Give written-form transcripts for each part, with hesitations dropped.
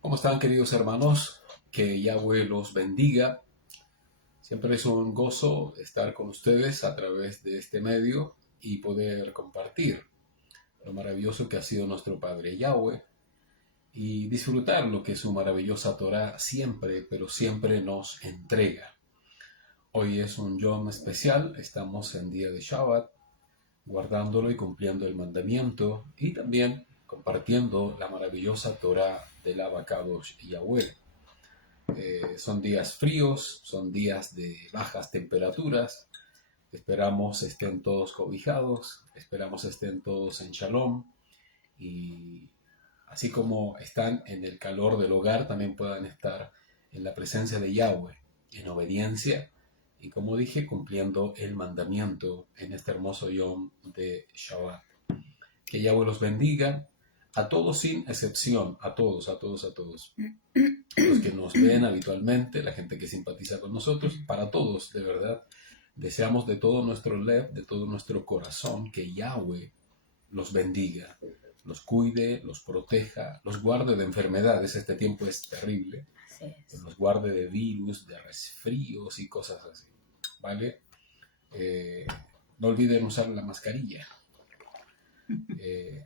¿Cómo están, queridos hermanos? Que Yahweh los bendiga. Siempre es un gozo estar con ustedes a través de este medio y poder compartir lo maravilloso que ha sido nuestro Padre Yahweh y disfrutar lo que su maravillosa Torah siempre, pero siempre nos entrega. Hoy es un Yom especial, estamos en día de Shabbat, guardándolo y cumpliendo el mandamiento y también compartiendo la maravillosa Torah del Abacados Yahweh. Son días fríos, son días de bajas temperaturas. Esperamos estén todos cobijados, esperamos estén todos en shalom y así como están en el calor del hogar, también puedan estar en la presencia de Yahweh, en obediencia y como dije, cumpliendo el mandamiento en este hermoso Yom de Shabbat. Que Yahweh los bendiga a todos sin excepción, a todos, a todos, a todos. Los que nos ven habitualmente, la gente que simpatiza con nosotros, para todos, de verdad, deseamos de todo nuestro lev, de todo nuestro corazón, que Yahweh los bendiga, los cuide, los proteja, los guarde de enfermedades. Este tiempo es terrible. Los guarde de virus, de resfríos y cosas así. ¿Vale? No olviden usar la mascarilla.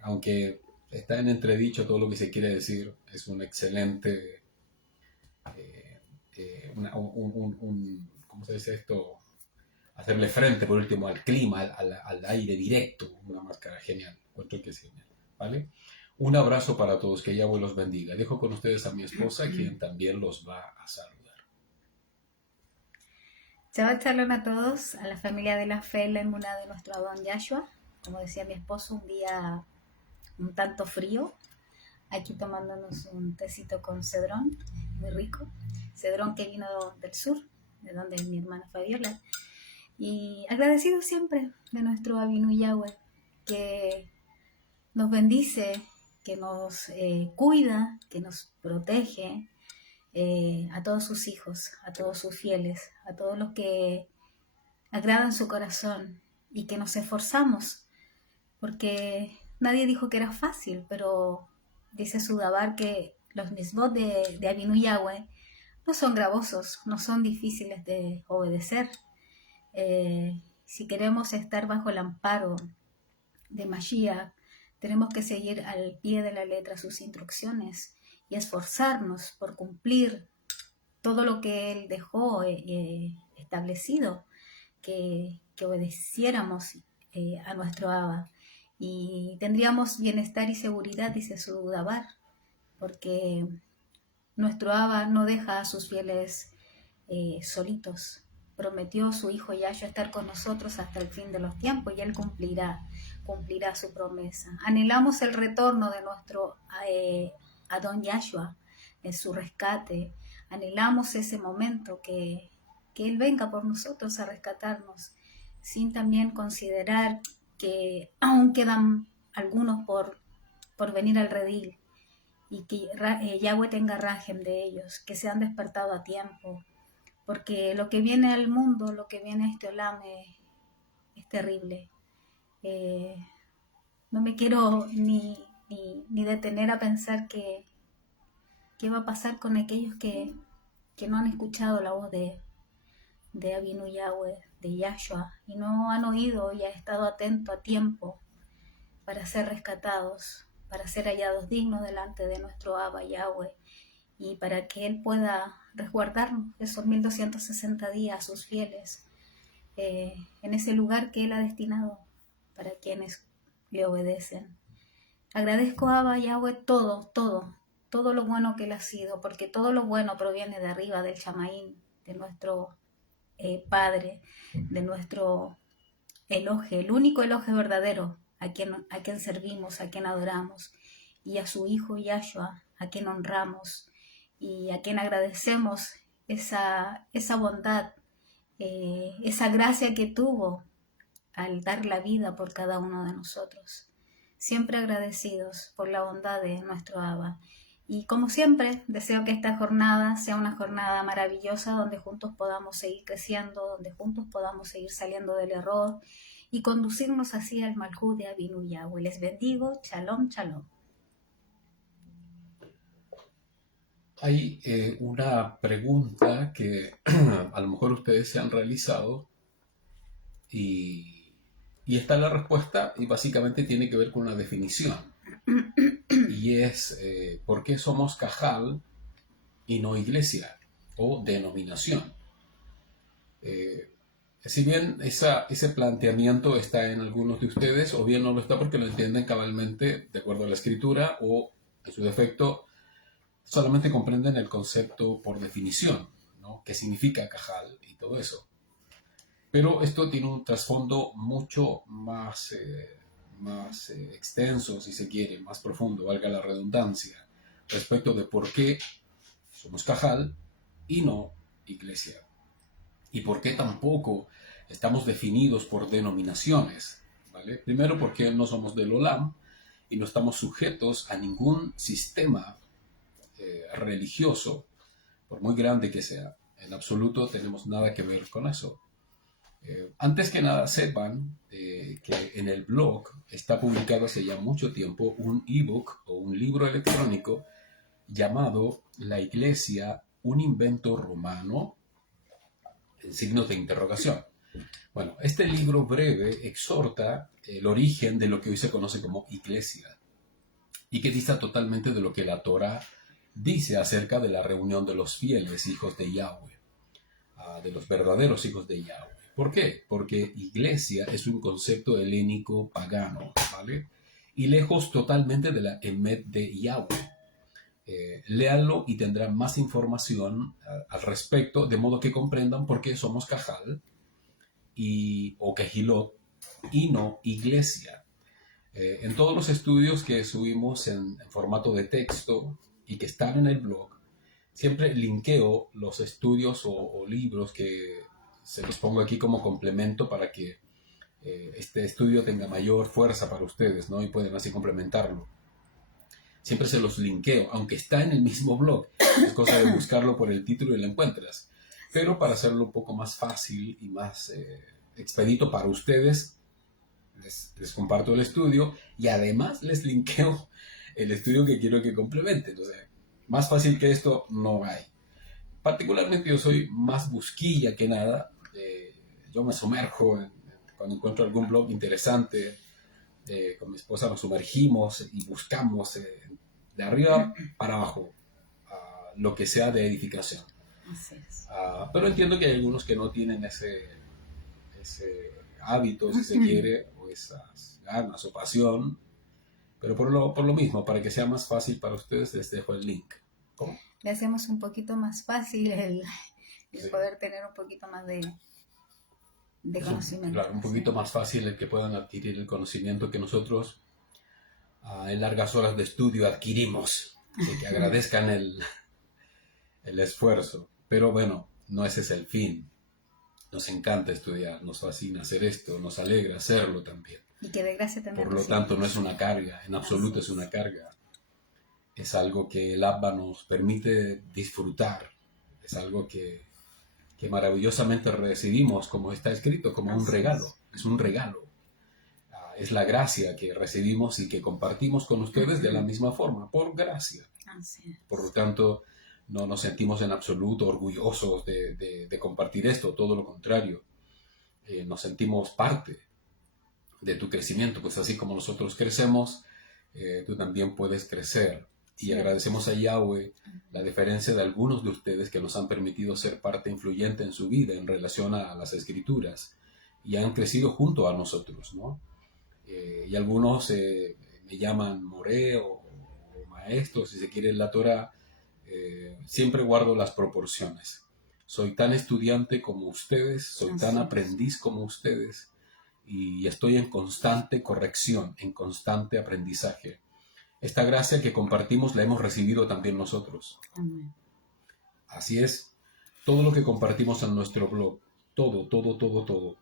Aunque está en entredicho todo lo que se quiere decir, es un excelente ¿cómo se dice esto? Hacerle frente por último al clima, al aire directo, una máscara genial, encuentro que es genial, ¿vale? Un abrazo para todos, que Yahweh los bendiga. Dejo con ustedes a mi esposa, quien también los va a saludar. Shabbat Shalom a todos, a la familia de la fe, la emuná de nuestro Adón Yahshua. Como decía mi esposo, un día un tanto frío, aquí tomándonos un tecito con cedrón, muy rico. Cedrón que vino del sur, de donde mi hermana Fabiola. Y agradecido siempre de nuestro Abinu Yahweh, que nos bendice, que nos cuida, que nos protege, a todos sus hijos, a todos sus fieles, a todos los que agradan su corazón y que nos esforzamos, porque nadie dijo que era fácil, pero dice Sudabar que los misbot de Abinu Yahweh no son gravosos, no son difíciles de obedecer. Si queremos estar bajo el amparo de Mashiach, tenemos que seguir al pie de la letra sus instrucciones y esforzarnos por cumplir todo lo que Él dejó establecido, que obedeciéramos a nuestro Abba. Y tendríamos bienestar y seguridad, dice su Dabar, porque nuestro Abba no deja a sus fieles solitos. Prometió su hijo Yahshua estar con nosotros hasta el fin de los tiempos y Él cumplirá su promesa. Anhelamos el retorno de nuestro Adón Yahshua, en su rescate. Anhelamos ese momento que Él venga por nosotros a rescatarnos, sin también considerar que aún quedan algunos por venir al redil y que Yahweh tenga rajem de ellos, que se han despertado a tiempo, porque lo que viene al mundo, lo que viene a este olam es terrible. No me quiero ni detener a pensar qué va a pasar con aquellos que no han escuchado la voz de Abinu Yahweh, de Yahshua, y no han oído y han estado atentos a tiempo para ser rescatados, para ser hallados dignos delante de nuestro Abba Yahweh, y para que Él pueda resguardarnos esos 1260 días a sus fieles en ese lugar que Él ha destinado para quienes le obedecen. Agradezco a Abba Yahweh todo lo bueno que Él ha sido, porque todo lo bueno proviene de arriba, del Shamaín, de nuestro Padre, de nuestro Eloje, el único Eloje verdadero, a quien servimos, a quien adoramos, y a su Hijo Yahshua, a quien honramos y a quien agradecemos esa bondad, esa gracia que tuvo al dar la vida por cada uno de nosotros. Siempre agradecidos por la bondad de nuestro Abba. Y como siempre, deseo que esta jornada sea una jornada maravillosa donde juntos podamos seguir creciendo, donde juntos podamos seguir saliendo del error y conducirnos así al Malhut de Abinu Yahweh. Les bendigo. Shalom, shalom. Hay una pregunta que a lo mejor ustedes se han realizado y, y está la respuesta y básicamente tiene que ver con una definición. Y es, ¿por qué somos Cajal y no iglesia o denominación? Eh, si bien ese planteamiento está en algunos de ustedes, o bien no lo está porque lo entienden cabalmente de acuerdo a la escritura, o en su defecto solamente comprenden el concepto por definición, ¿no? ¿Qué significa Cajal y todo eso? Pero esto tiene un trasfondo mucho más extenso, si se quiere, más profundo, valga la redundancia, respecto de por qué somos Cajal y no iglesia. Y por qué tampoco estamos definidos por denominaciones, ¿vale? Primero, porque no somos del Olam y no estamos sujetos a ningún sistema religioso, por muy grande que sea. En absoluto tenemos nada que ver con eso. Antes que nada, sepan que en el blog está publicado hace ya mucho tiempo un ebook o un libro electrónico llamado La Iglesia, un invento romano, en signos de interrogación. Bueno, este libro breve exhorta el origen de lo que hoy se conoce como iglesia y que dista totalmente de lo que la Torá dice acerca de la reunión de los fieles hijos de Yahweh, de los verdaderos hijos de Yahweh. ¿Por qué? Porque iglesia es un concepto helénico pagano, ¿vale? Y lejos totalmente de la emet de Yahweh. Léanlo y tendrán más información al respecto, de modo que comprendan por qué somos Cajal o Kehilot y no iglesia. En todos los estudios que subimos en formato de texto y que están en el blog, siempre linkeo los estudios o libros que se los pongo aquí como complemento para que este estudio tenga mayor fuerza para ustedes, ¿no? Y pueden así complementarlo. Siempre se los linkeo, aunque está en el mismo blog. Es cosa de buscarlo por el título y lo encuentras. Pero para hacerlo un poco más fácil y más expedito para ustedes, les comparto el estudio y además les linkeo el estudio que quiero que complemente. Entonces, más fácil que esto no hay. Particularmente yo soy más busquilla que nada. Yo me sumerjo cuando encuentro algún blog interesante. Con mi esposa nos sumergimos y buscamos de arriba para abajo lo que sea de edificación. Así es. Pero entiendo que hay algunos que no tienen ese hábito, si se quiere, o esas ganas o pasión. Pero por lo mismo, para que sea más fácil para ustedes, les dejo el link. ¿Cómo? Le hacemos un poquito más fácil el Sí. poder tener un poquito más de conocimiento. Claro, un poquito más fácil el que puedan adquirir el conocimiento que nosotros en largas horas de estudio adquirimos. Así que agradezcan el esfuerzo. Pero bueno, no ese es el fin. Nos encanta estudiar, nos fascina hacer esto, nos alegra hacerlo también. Y que de gracia también. Por lo tanto, no es una carga, en absoluto es una carga. Es algo que el Abba nos permite disfrutar. Es algo que maravillosamente recibimos, como está escrito, como un regalo. Es un regalo. Es la gracia que recibimos y que compartimos con ustedes de la misma forma, por gracia. Por lo tanto, no nos sentimos en absoluto orgullosos de compartir esto, todo lo contrario. Nos sentimos parte de tu crecimiento, pues así como nosotros crecemos, tú también puedes crecer. Y agradecemos a Yahweh la deferencia de algunos de ustedes que nos han permitido ser parte influyente en su vida en relación a las Escrituras y han crecido junto a nosotros, ¿no? Y algunos me llaman moré o maestro, si se quiere, en la Torah. Siempre guardo las proporciones. Soy tan estudiante como ustedes, soy tan aprendiz como ustedes y estoy en constante corrección, en constante aprendizaje. Esta gracia que compartimos la hemos recibido también nosotros. Amén. Así es, todo lo que compartimos en nuestro blog, todo,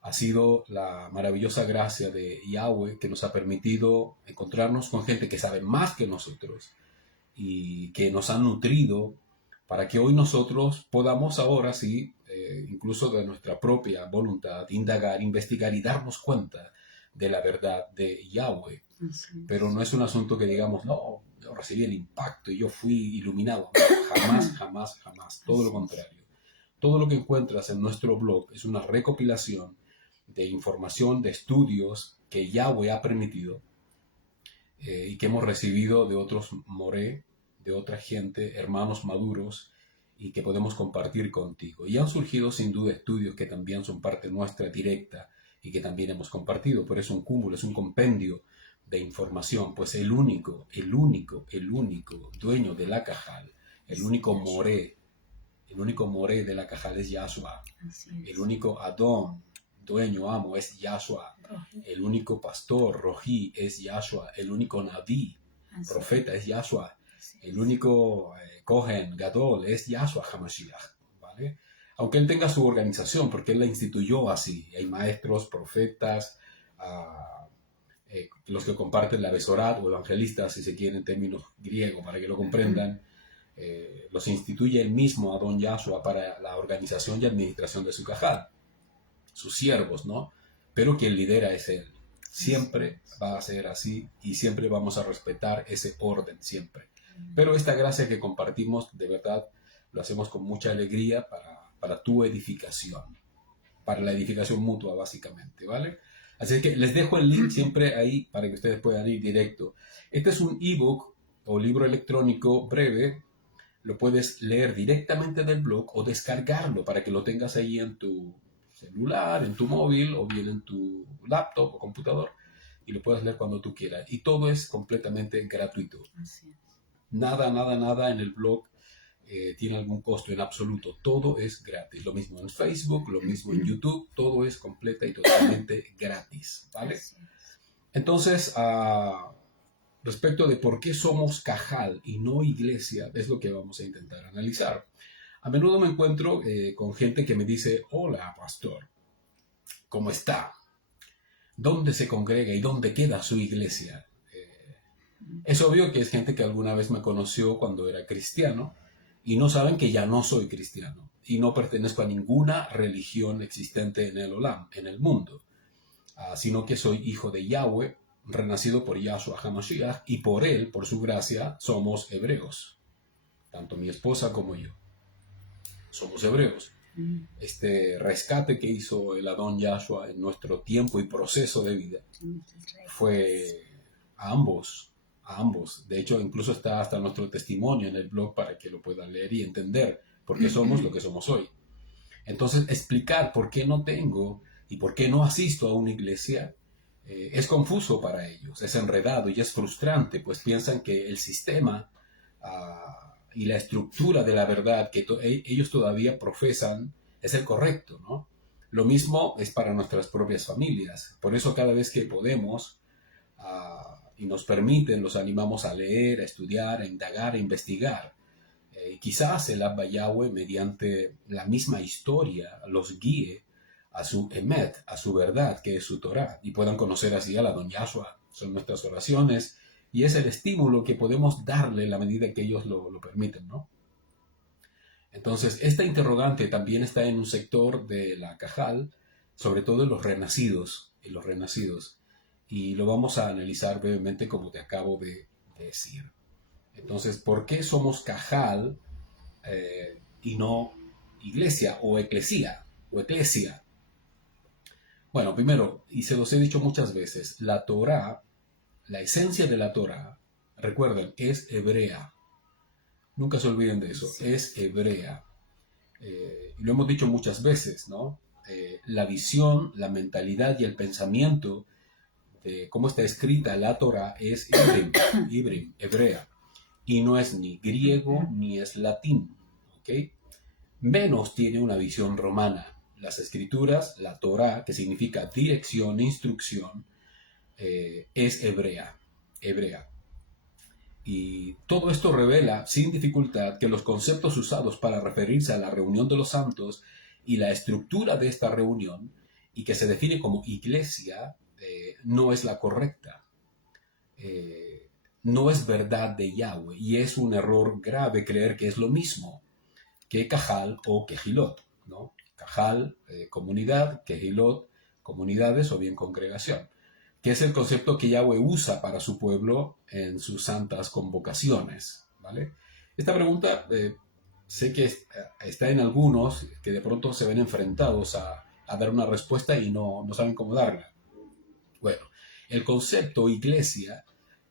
ha sido la maravillosa gracia de Yahweh que nos ha permitido encontrarnos con gente que sabe más que nosotros y que nos ha nutrido para que hoy nosotros podamos ahora sí, incluso de nuestra propia voluntad, indagar, investigar y darnos cuenta de la verdad de Yahweh. Pero no es un asunto que digamos, no, yo recibí el impacto y yo fui iluminado. Jamás, jamás, jamás. Todo lo contrario. Todo lo que encuentras en nuestro blog es una recopilación de información, de estudios que Yahweh ha permitido y que hemos recibido de otros moré, de otra gente, hermanos maduros, y que podemos compartir contigo. Y han surgido sin duda estudios que también son parte nuestra directa y que también hemos compartido, pero es un cúmulo, es un compendio de información, pues el único dueño de la Cajal, el único moré de la Cajal es Yahshua, el único Adón, dueño, amo, es Yahshua, el único pastor, Rojí, es Yahshua, el único Naví, profeta, es Yahshua, el único Kohen, Gadol, es Yahshua HaMashiach, ¿vale? Aunque él tenga su organización, porque él la instituyó así, hay maestros, profetas, los que comparten la Besorat o evangelistas, si se quiere en términos griegos, para que lo comprendan, los instituye él mismo, Adón Yahshua, para la organización y administración de su Cajal, sus siervos, ¿no? Pero quien lidera es él. Siempre va a ser así y siempre vamos a respetar ese orden, siempre. Pero esta gracia que compartimos, de verdad, lo hacemos con mucha alegría para tu edificación, para la edificación mutua, básicamente, ¿vale? Así que les dejo el link siempre ahí para que ustedes puedan ir directo. Este es un ebook o libro electrónico breve. Lo puedes leer directamente del blog o descargarlo para que lo tengas ahí en tu celular, en tu móvil o bien en tu laptop o computador y lo puedes leer cuando tú quieras. Y todo es completamente gratuito. Nada en el blog tiene algún costo en absoluto. Todo es gratis. Lo mismo en Facebook, lo mismo en YouTube. Todo es completa y totalmente gratis, ¿vale? Entonces, respecto de por qué somos Cajal y no iglesia, es lo que vamos a intentar analizar. A menudo me encuentro con gente que me dice, hola, pastor, ¿cómo está? ¿Dónde se congrega y dónde queda su iglesia? Es obvio que es gente que alguna vez me conoció cuando era cristiano y no saben que ya no soy cristiano y no pertenezco a ninguna religión existente en el Olam, en el mundo, sino que soy hijo de Yahweh, renacido por Yahshua HaMashiach, y por él, por su gracia, somos hebreos, tanto mi esposa como yo. Somos hebreos. Este rescate que hizo el Adón Yahshua en nuestro tiempo y proceso de vida fue a ambos. De hecho, incluso está hasta nuestro testimonio en el blog para que lo puedan leer y entender por qué somos lo que somos hoy. Entonces, explicar por qué no tengo y por qué no asisto a una iglesia es confuso para ellos, es enredado y es frustrante, pues piensan que el sistema y la estructura de la verdad que ellos todavía profesan es el correcto, ¿no? Lo mismo es para nuestras propias familias. Por eso cada vez que podemos y nos permiten, los animamos a leer, a estudiar, a indagar, a investigar. Quizás el Abba Yahweh, mediante la misma historia, los guíe a su emet, a su verdad, que es su Torah, y puedan conocer así a la Don Yahshua. Son nuestras oraciones y es el estímulo que podemos darle en la medida que ellos lo permiten, ¿no? Entonces, esta interrogante también está en un sector de la Cajal, sobre todo en los renacidos, y lo vamos a analizar brevemente como te acabo de decir. Entonces, ¿por qué somos Cajal y no iglesia o eclesía o eclesia? Bueno, primero, y se los he dicho muchas veces, la Torah, la esencia de la Torah, recuerden, es hebrea. Nunca se olviden de eso, es hebrea. Lo hemos dicho muchas veces, ¿no? La visión, la mentalidad y el pensamiento de cómo está escrita la Torah es Ibrim, hebrea. Y no es ni griego ni es latín, ¿ok? Menos tiene una visión romana. Las escrituras, la Torah, que significa dirección, instrucción, es hebrea. Y todo esto revela sin dificultad que los conceptos usados para referirse a la reunión de los santos y la estructura de esta reunión, y que se define como iglesia, no es la correcta. No es verdad de Yahweh, y es un error grave creer que es lo mismo que Cajal o Kehilot, ¿no? Cajal, comunidad, Kehilot, comunidades o bien congregación. que es el concepto que Yahweh usa para su pueblo en sus santas convocaciones, ¿vale? Esta pregunta sé que está en algunos que de pronto se ven enfrentados a dar una respuesta y no saben cómo darla. Bueno, el concepto iglesia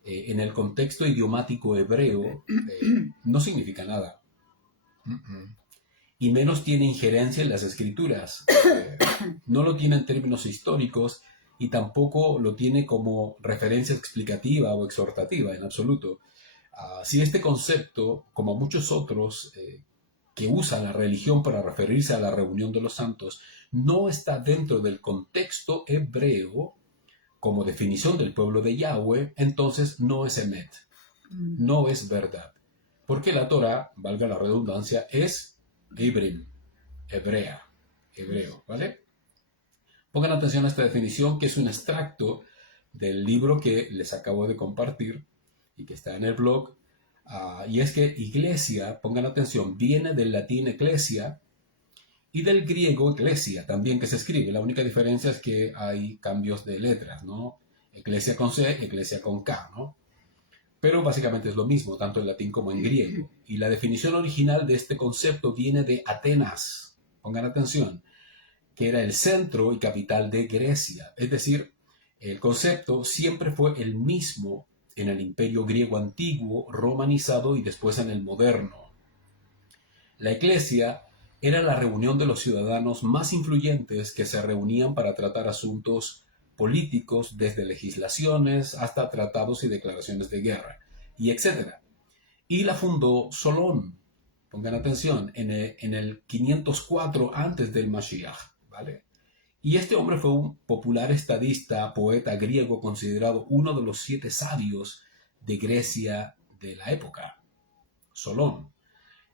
en el contexto idiomático hebreo no significa nada. Y menos tiene injerencia en las escrituras. No lo tiene en términos históricos y tampoco lo tiene como referencia explicativa o exhortativa en absoluto. Si este concepto, como muchos otros que usan la religión para referirse a la reunión de los santos, no está dentro del contexto hebreo como definición del pueblo de Yahweh, entonces no es emet, no es verdad. Porque la Torah, valga la redundancia, es hebrim, hebreo, ¿vale? Pongan atención a esta definición, que es un extracto del libro que les acabo de compartir y que está en el blog. Y es que iglesia, pongan atención, viene del latín ecclesia y del griego eclesia, también que se escribe. La única diferencia es que hay cambios de letras, ¿no? Eclesia con C, eclesia con K, ¿no? Pero básicamente es lo mismo, tanto en latín como en griego. Y la definición original de este concepto viene de Atenas, pongan atención, que era el centro y capital de Grecia. Es decir, el concepto siempre fue el mismo en el imperio griego antiguo, romanizado y después en el moderno. La iglesia era la reunión de los ciudadanos más influyentes que se reunían para tratar asuntos políticos, desde legislaciones hasta tratados y declaraciones de guerra, y etc. Y la fundó Solón, pongan atención, en el 504 antes del Mashiach, ¿vale? Y este hombre fue un popular estadista, poeta griego, considerado uno de los 7 sabios de Grecia de la época, Solón.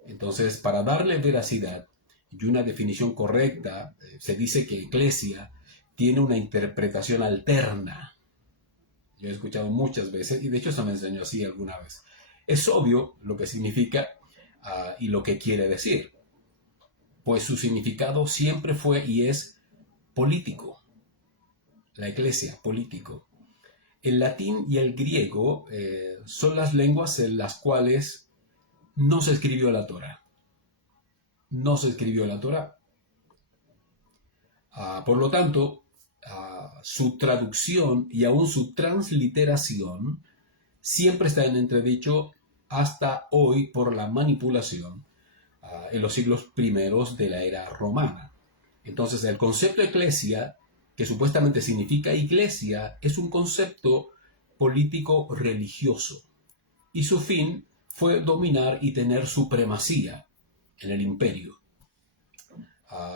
Entonces, para darle veracidad y una definición correcta, se dice que Eclesia tiene una interpretación alterna. Yo he escuchado muchas veces, y de hecho se me enseñó así alguna vez. Es obvio lo que significa y lo que quiere decir, pues su significado siempre fue y es político. La Eclesia, político. El latín y el griego son las lenguas en las cuales no se escribió la Torah. No se escribió la Torah. Por lo tanto, su traducción y aún su transliteración siempre está en entredicho hasta hoy por la manipulación en los siglos primeros de la era romana. Entonces, el concepto eclesia, que supuestamente significa iglesia, es un concepto político religioso y su fin fue dominar y tener supremacía en el imperio.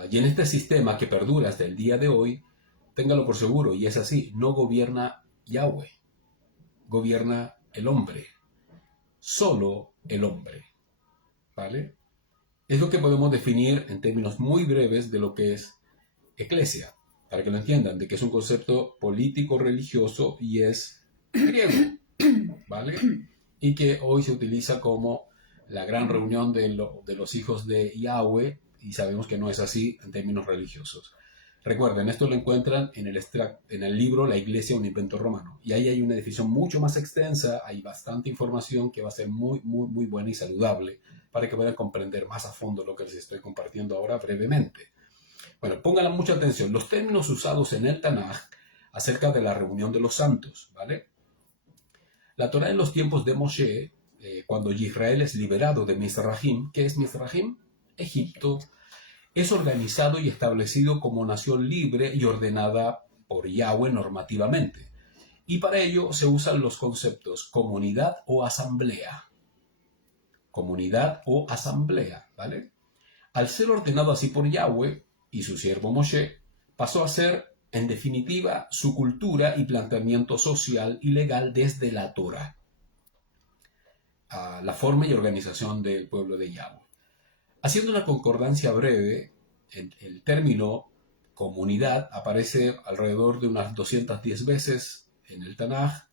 Y en este sistema que perdura hasta el día de hoy, téngalo por seguro, y es así, no gobierna Yahweh, gobierna el hombre, solo el hombre, ¿vale? Es lo que podemos definir en términos muy breves de lo que es eclesia, para que lo entiendan, de que es un concepto político-religioso y es griego, ¿vale? Y que hoy se utiliza como la gran reunión de los hijos de Yahweh, y sabemos que no es así en términos religiosos. Recuerden, esto lo encuentran en el libro La Iglesia, un invento romano. Y ahí hay una definición mucho más extensa, hay bastante información que va a ser muy, muy, muy buena y saludable para que puedan comprender más a fondo lo que les estoy compartiendo ahora brevemente. Bueno, pónganle mucha atención. Los términos usados en el Tanaj acerca de la reunión de los santos, ¿vale? La Torah en los tiempos de Moshe, cuando Israel es liberado de Mizrahim, ¿qué es Mizrahim? Egipto. Es organizado y establecido como nación libre y ordenada por Yahweh normativamente. Y para ello se usan los conceptos comunidad o asamblea. Comunidad o asamblea, ¿vale? Al ser ordenado así por Yahweh y su siervo Moshe, pasó a ser, en definitiva, su cultura y planteamiento social y legal desde la Torah. La forma y organización del pueblo de Yahweh. Haciendo una concordancia breve, el término comunidad aparece alrededor de unas 210 veces en el Tanaj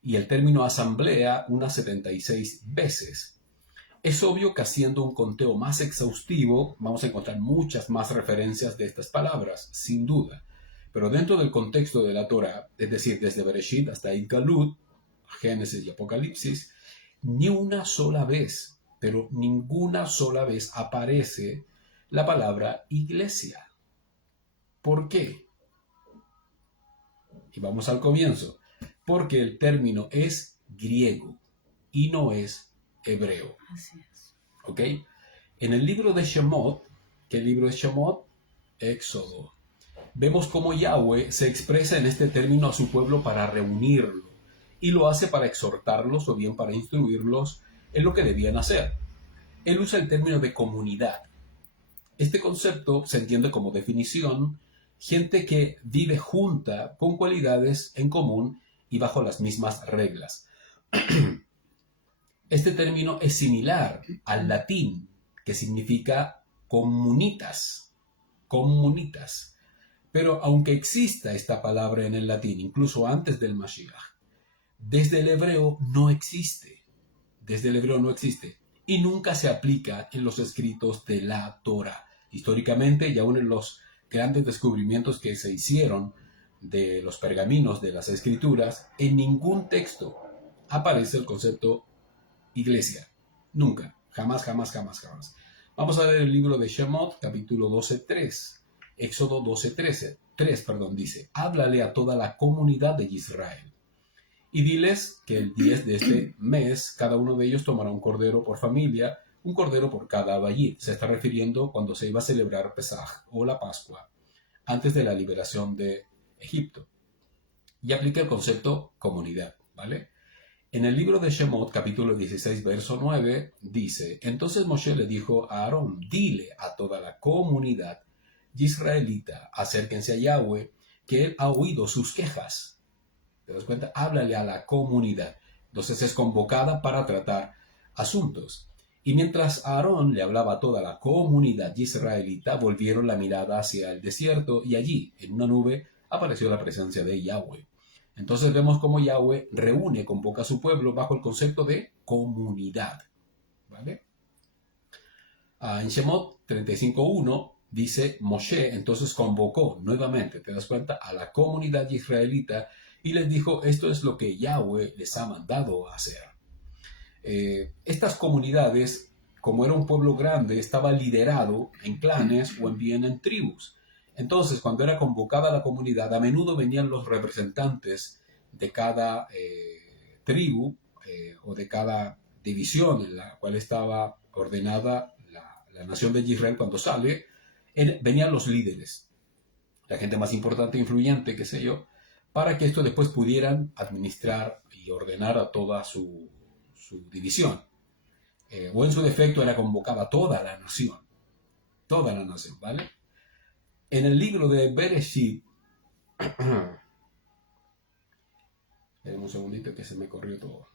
y el término asamblea unas 76 veces. Es obvio que haciendo un conteo más exhaustivo vamos a encontrar muchas más referencias de estas palabras, sin duda. Pero dentro del contexto de la Torah, es decir, desde Bereshit hasta Galut, Génesis y Apocalipsis, ni una sola vez, pero ninguna sola vez aparece la palabra iglesia. ¿Por qué? Y vamos al comienzo. Porque el término es griego y no es hebreo. Así es. ¿Ok? En el libro de Shemot, ¿qué libro es Shemot? Éxodo. Vemos cómo Yahweh se expresa en este término a su pueblo para reunirlo y lo hace para exhortarlos o bien para instruirlos en lo que debían hacer. Él usa el término de comunidad. Este concepto se entiende como definición, gente que vive junta con cualidades en común y bajo las mismas reglas. Este término es similar al latín, que significa comunitas, comunitas. Pero aunque exista esta palabra en el latín, incluso antes del Mashiach, desde el hebreo no existe. Desde el hebreo no existe. Y nunca se aplica en los escritos de la Torah. Históricamente, y aún en los grandes descubrimientos que se hicieron de los pergaminos de las escrituras, en ningún texto aparece el concepto iglesia. Nunca. Jamás, jamás, jamás, jamás. Vamos a ver el libro de Shemot, capítulo 12:3. Éxodo 12:3, dice: háblale a toda la comunidad de Israel y diles que el 10 de este mes cada uno de ellos tomará un cordero por familia, un cordero por cada abayid. Se está refiriendo cuando se iba a celebrar Pesaj o la Pascua, antes de la liberación de Egipto. Y aplica el concepto comunidad, ¿vale? En el libro de Shemot, capítulo 16, verso 9, dice: entonces Moshe le dijo a Aarón: dile a toda la comunidad israelita, acérquense a Yahweh, que él ha oído sus quejas. ¿Te das cuenta? Háblale a la comunidad. Entonces es convocada para tratar asuntos. Y mientras Aarón le hablaba a toda la comunidad israelita, volvieron la mirada hacia el desierto y allí, en una nube, apareció la presencia de Yahweh. Entonces vemos cómo Yahweh convoca a su pueblo bajo el concepto de comunidad. ¿Vale? En Shemot 35:1 dice: Moshe entonces convocó nuevamente, ¿te das cuenta?, a la comunidad israelita y les dijo: esto es lo que Yahweh les ha mandado a hacer. Estas comunidades, como era un pueblo grande, estaba liderado en clanes o en bien en tribus. Entonces, cuando era convocada la comunidad, a menudo venían los representantes de cada tribu o de cada división en la cual estaba ordenada la nación de Israel cuando sale. Venían los líderes, la gente más importante e influyente, qué sé yo, para que esto después pudieran administrar y ordenar a toda su división. O en su defecto era convocada toda la nación, ¿vale? En el libro de Bereshit, esperen un segundito que se me corrió todo.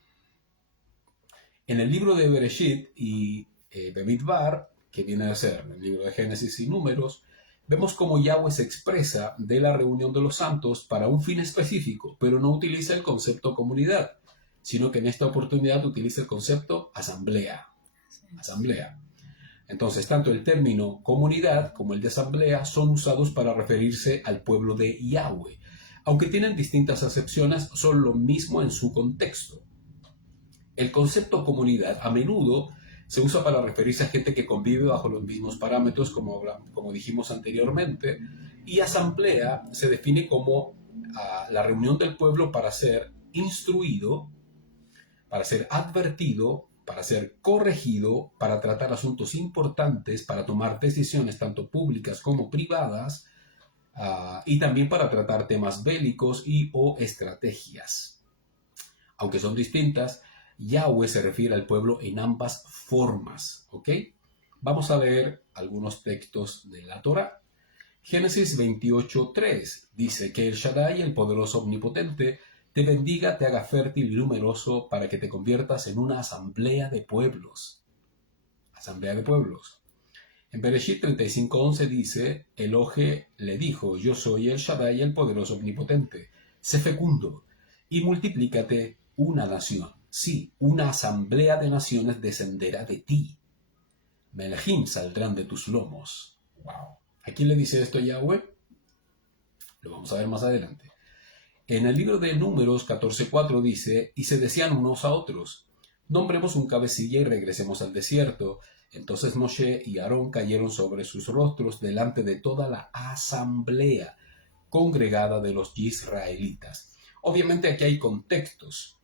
En el libro de Bereshit y Bemidbar, que viene a ser el libro de Génesis y Números, vemos cómo Yahweh se expresa de la reunión de los santos para un fin específico, pero no utiliza el concepto comunidad, sino que en esta oportunidad utiliza el concepto asamblea. Asamblea. Entonces, tanto el término comunidad como el de asamblea son usados para referirse al pueblo de Yahweh. Aunque tienen distintas acepciones, son lo mismo en su contexto. El concepto comunidad a menudo se usa para referirse a gente que convive bajo los mismos parámetros, como dijimos anteriormente, y asamblea se define como la reunión del pueblo para ser instruido, para ser advertido, para ser corregido, para tratar asuntos importantes, para tomar decisiones tanto públicas como privadas, y también para tratar temas bélicos o estrategias. Aunque son distintas, Yahweh se refiere al pueblo en ambas formas, ¿ok? Vamos a leer algunos textos de la Torah. Génesis 28:3 dice que el Shaddai, el poderoso omnipotente, te bendiga, te haga fértil y numeroso para que te conviertas en una asamblea de pueblos. Asamblea de pueblos. En Bereshit 35:11 dice: Elohe le dijo: yo soy el Shaddai, el poderoso omnipotente. Sé fecundo y multiplícate una nación. Sí, una asamblea de naciones descenderá de ti. Melechim saldrán de tus lomos. Wow. ¿A quién le dice esto Yahweh? Lo vamos a ver más adelante. En el libro de Números 14:4 dice, y se decían unos a otros, nombremos un cabecilla y regresemos al desierto. Entonces Moshe y Aarón cayeron sobre sus rostros delante de toda la asamblea congregada de los israelitas. Obviamente aquí hay contextos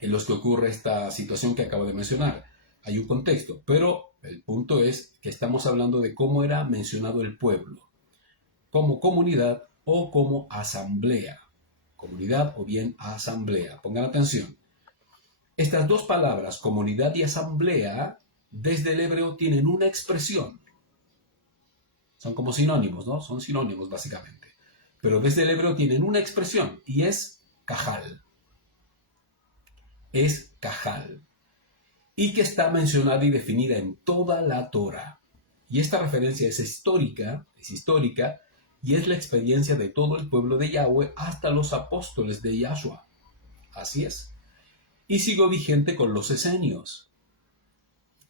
en los que ocurre esta situación que acabo de mencionar. Hay un contexto, pero el punto es que estamos hablando de cómo era mencionado el pueblo, como comunidad o como asamblea. Comunidad o bien asamblea. Pongan atención. Estas dos palabras, comunidad y asamblea, desde el hebreo tienen una expresión. Son como sinónimos, ¿no? Son sinónimos básicamente. Pero desde el hebreo tienen una expresión y es cajal. Es cajal. Y que está mencionada y definida en toda la Torah. Y esta referencia es histórica y es la experiencia de todo el pueblo de Yahweh hasta los apóstoles de Yahshua. Así es. Y siguió vigente con los esenios.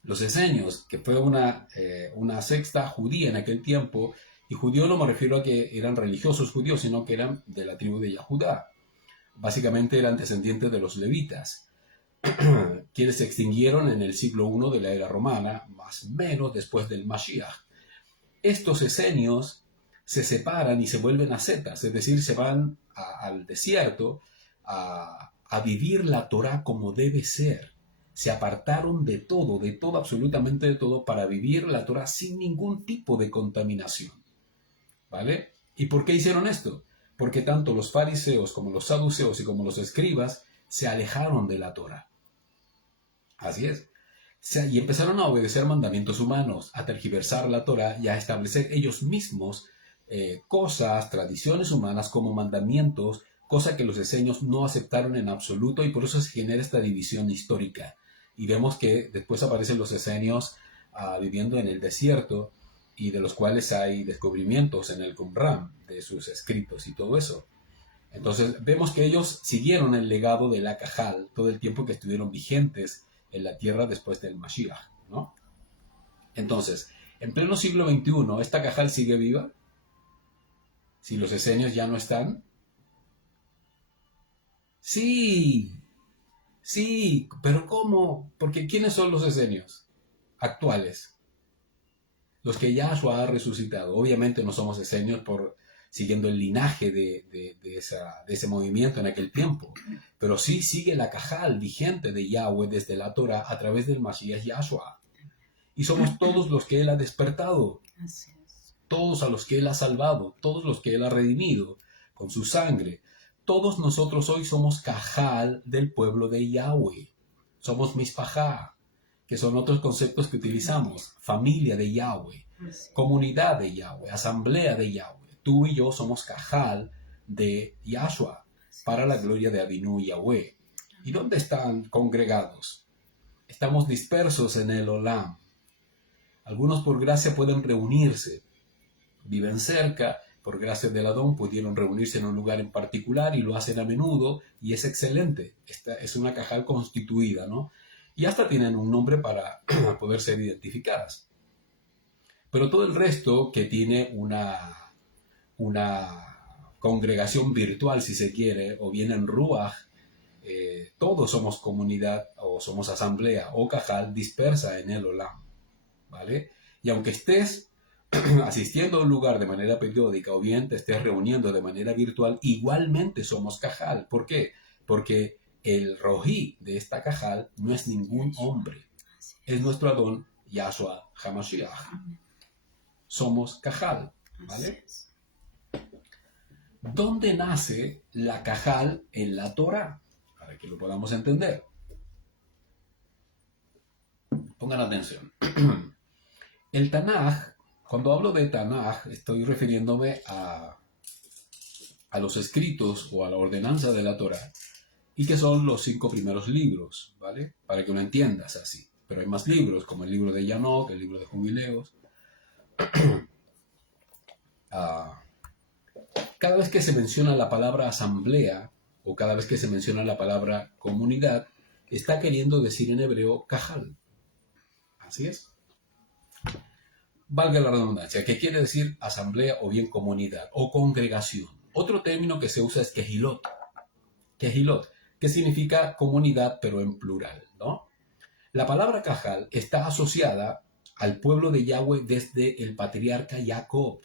Los esenios, que fue una secta judía en aquel tiempo, y judío no me refiero a que eran religiosos judíos, sino que eran de la tribu de Yahudá. Básicamente eran descendientes de los levitas, quienes se extinguieron en el siglo I de la era romana, más o menos después del Mashiach. Estos esenios se separan y se vuelven ascetas, es decir, se van al desierto a vivir la Torah como debe ser. Se apartaron de todo, absolutamente de todo, para vivir la Torah sin ningún tipo de contaminación. ¿Vale? ¿Y por qué hicieron esto? Porque tanto los fariseos como los saduceos y como los escribas se alejaron de la Torah. Así es. Y empezaron a obedecer mandamientos humanos, a tergiversar la Torah y a establecer ellos mismos cosas, tradiciones humanas como mandamientos, cosa que los esenios no aceptaron en absoluto, y por eso se genera esta división histórica. Y vemos que después aparecen los esenios viviendo en el desierto, y de los cuales hay descubrimientos en el Qumran de sus escritos y todo eso. Entonces vemos que ellos siguieron el legado de la Cajal todo el tiempo que estuvieron vigentes en la tierra después del Mashiach, ¿no? Entonces, en pleno siglo XXI, ¿esta Cajal sigue viva? Si los esenios ya no están. Sí, sí, pero ¿cómo? Porque ¿quiénes son los esenios actuales? Los que Yahshua ha resucitado. Obviamente no somos esenios siguiendo el linaje de ese movimiento en aquel tiempo, pero sí sigue la cajal vigente de Yahweh desde la Torah a través del Mashiach Yahshua. Y somos todos los que Él ha despertado, todos a los que Él ha salvado, todos los que Él ha redimido con su sangre. Todos nosotros hoy somos cajal del pueblo de Yahweh. Somos mispajá, que son otros conceptos que utilizamos. Familia de Yahweh, comunidad de Yahweh, asamblea de Yahweh. Tú y yo somos cajal de Yahshua para la gloria de Adinú Yahweh. ¿Y dónde están congregados? Estamos dispersos en el Olam. Algunos por gracia pueden reunirse, viven cerca, por gracia del Adón pudieron reunirse en un lugar en particular y lo hacen a menudo y es excelente. Esta es una cajal constituida, ¿no? Y hasta tienen un nombre para poder ser identificadas. Pero todo el resto que tiene una congregación virtual, si se quiere, o bien en Ruach, todos somos comunidad o somos asamblea o cajal dispersa en el Olam, ¿vale? Y aunque estés asistiendo a un lugar de manera periódica o bien te estés reuniendo de manera virtual, igualmente somos cajal. ¿Por qué? Porque el rojí de esta cajal no es ningún hombre, es nuestro Adón Yahshua HaMashiach. Somos cajal, ¿vale? ¿Dónde nace la cajal en la Torah? Para que lo podamos entender. Pongan atención. El Tanaj, cuando hablo de Tanaj, estoy refiriéndome a los escritos o a la ordenanza de la Torah, y que son los 5 primeros libros, ¿vale? Para que lo entiendas así. Pero hay más libros, como el libro de Yanok, el libro de Jubileos. Cada vez que se menciona la palabra asamblea o cada vez que se menciona la palabra comunidad, está queriendo decir en hebreo cajal. Así es. Valga la redundancia, que quiere decir asamblea o bien comunidad o congregación. Otro término que se usa es Kehilot. Kehilot, que significa comunidad, pero en plural, ¿no? La palabra Cajal está asociada al pueblo de Yahweh desde el patriarca Jacob,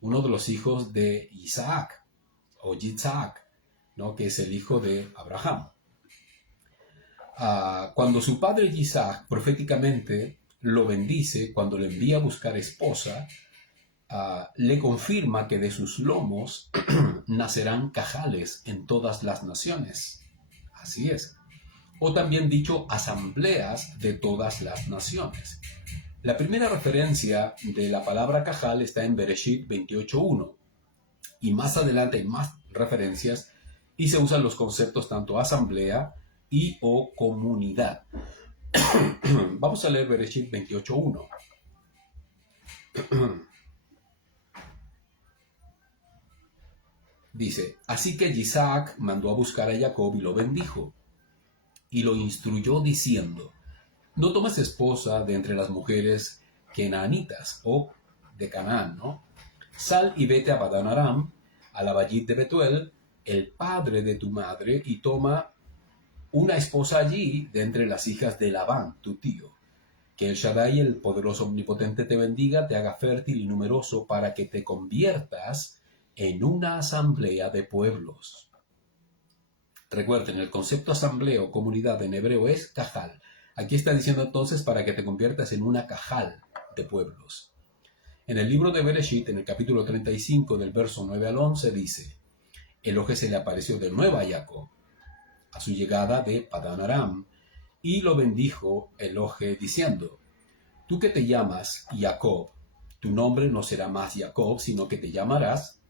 uno de los hijos de Isaac, o Yitzhak, ¿no? Que es el hijo de Abraham. Cuando su padre Isaac proféticamente lo bendice, cuando le envía a buscar esposa, le confirma que de sus lomos nacerán cajales en todas las naciones. Así es. O también dicho, asambleas de todas las naciones. La primera referencia de la palabra cajal está en Bereshit 28.1. Y más adelante hay más referencias y se usan los conceptos tanto asamblea y o comunidad. Vamos a leer Bereshit 28.1. Dice, así que Isaac mandó a buscar a Jacob y lo bendijo, y lo instruyó diciendo, no tomes esposa de entre las mujeres kenaanitas o de Canaán, ¿no? Sal y vete a Padán Aram, a la Vallit de Betuel, el padre de tu madre, y toma una esposa allí de entre las hijas de Labán, tu tío. Que el Shaddai, el poderoso omnipotente, te bendiga, te haga fértil y numeroso para que te conviertas en una asamblea de pueblos. Recuerden, el concepto asamblea o comunidad en hebreo es cajal. Aquí está diciendo entonces para que te conviertas en una cajal de pueblos. En el libro de Bereshit, en el capítulo 35, del verso 9 al 11, dice, Elohe se le apareció de nuevo a Jacob, a su llegada de Padán Aram, y lo bendijo Elohe diciendo, tú que te llamas Jacob, tu nombre no será más Jacob, sino que te llamarás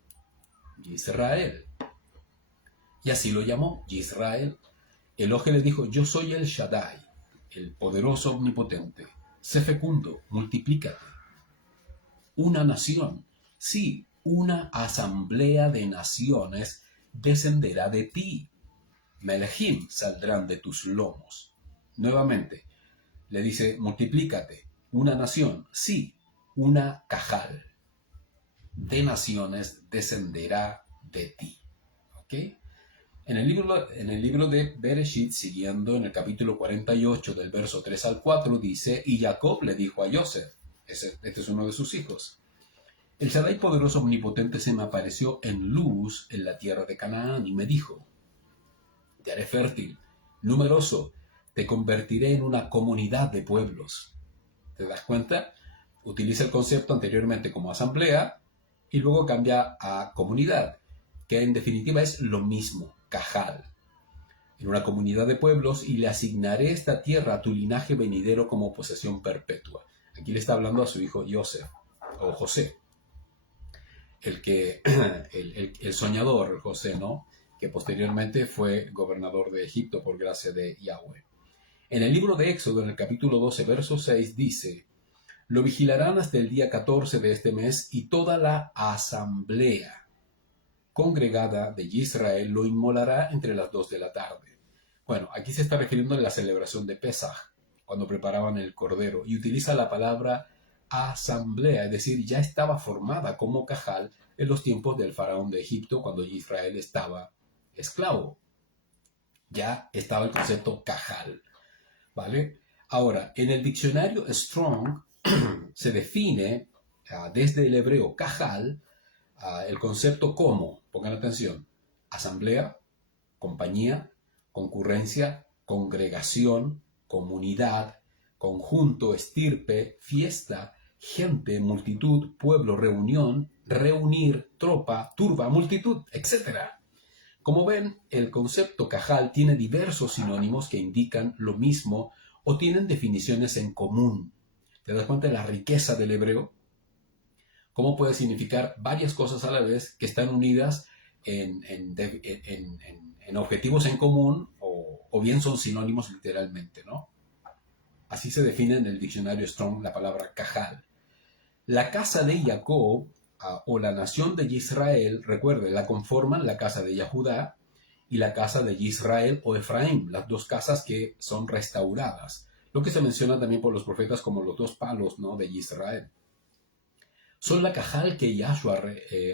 Israel. Y así lo llamó, Israel. Elohe le dijo, yo soy el Shaddai, el poderoso omnipotente. Sé fecundo, multiplícate. Una nación, sí, una asamblea de naciones descenderá de ti. Melechim saldrán de tus lomos. Nuevamente, le dice, multiplícate. Una nación, sí, una cajal de naciones descenderá de ti. ¿Ok? En el libro de Bereshit, siguiendo en el capítulo 48 del verso 3 al 4, dice, y Jacob le dijo a Yosef, este es uno de sus hijos, el Shaddai poderoso omnipotente se me apareció en luz en la tierra de Canaán y me dijo, te haré fértil, numeroso, te convertiré en una comunidad de pueblos. ¿Te das cuenta? Utiliza el concepto anteriormente como asamblea y luego cambia a comunidad, que en definitiva es lo mismo, cajal. En una comunidad de pueblos y le asignaré esta tierra a tu linaje venidero como posesión perpetua. Aquí le está hablando a su hijo Yosef, o José, el soñador José, ¿no? Que posteriormente fue gobernador de Egipto por gracia de Yahweh. En el libro de Éxodo, en el capítulo 12, verso 6, dice, lo vigilarán hasta el día 14 de este mes y toda la asamblea congregada de Israel lo inmolará entre las 2 de la tarde. Bueno, aquí se está refiriendo a la celebración de Pesaj, cuando preparaban el cordero, y utiliza la palabra asamblea, es decir, ya estaba formada como cajal en los tiempos del faraón de Egipto, cuando Israel estaba esclavo. Ya estaba el concepto cajal, ¿vale? Ahora, en el diccionario Strong se define desde el hebreo cajal el concepto como, pongan atención, asamblea, compañía, concurrencia, congregación, comunidad, conjunto, estirpe, fiesta, gente, multitud, pueblo, reunión, reunir, tropa, turba, multitud, etc. Como ven, el concepto cajal tiene diversos sinónimos que indican lo mismo o tienen definiciones en común. ¿Te das cuenta de la riqueza del hebreo? Cómo puede significar varias cosas a la vez que están unidas en objetivos en común o bien son sinónimos literalmente, ¿no? Así se define en el diccionario Strong la palabra cajal. La casa de Jacob o la nación de Israel, recuerde, la conforman la casa de Yahudá y la casa de Israel o Efraín, las dos casas que son restauradas, lo que se menciona también por los profetas como los dos palos, ¿no?, de Israel. Son la cajal que Yahshua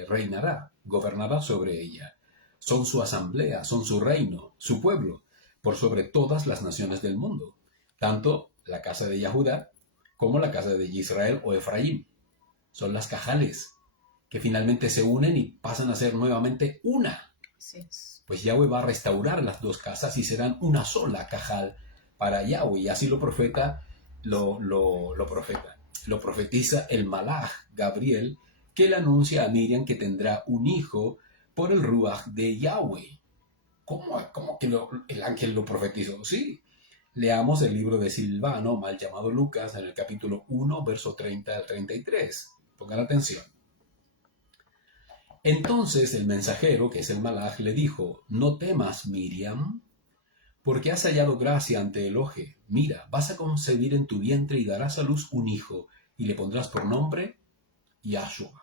reinará, gobernará sobre ella. Son su asamblea, son su reino, su pueblo, por sobre todas las naciones del mundo, tanto la casa de Yahuda como la casa de Israel o Efraín. Son las cajales que finalmente se unen y pasan a ser nuevamente una. Sí. Pues Yahweh va a restaurar las dos casas y serán una sola cajal para Yahweh. Y así lo profetiza el malaj Gabriel, que le anuncia a Miriam que tendrá un hijo por el ruaj de Yahweh. ¿Cómo que el ángel lo profetizó? Sí. Leamos el libro de Silvano, mal llamado Lucas, en el capítulo 1, verso 30 al 33. Pongan atención. Entonces el mensajero, que es el malaj, le dijo: no temas, Miriam, porque has hallado gracia ante Elohe. Mira, vas a concebir en tu vientre y darás a luz un hijo, y le pondrás por nombre Yahshua.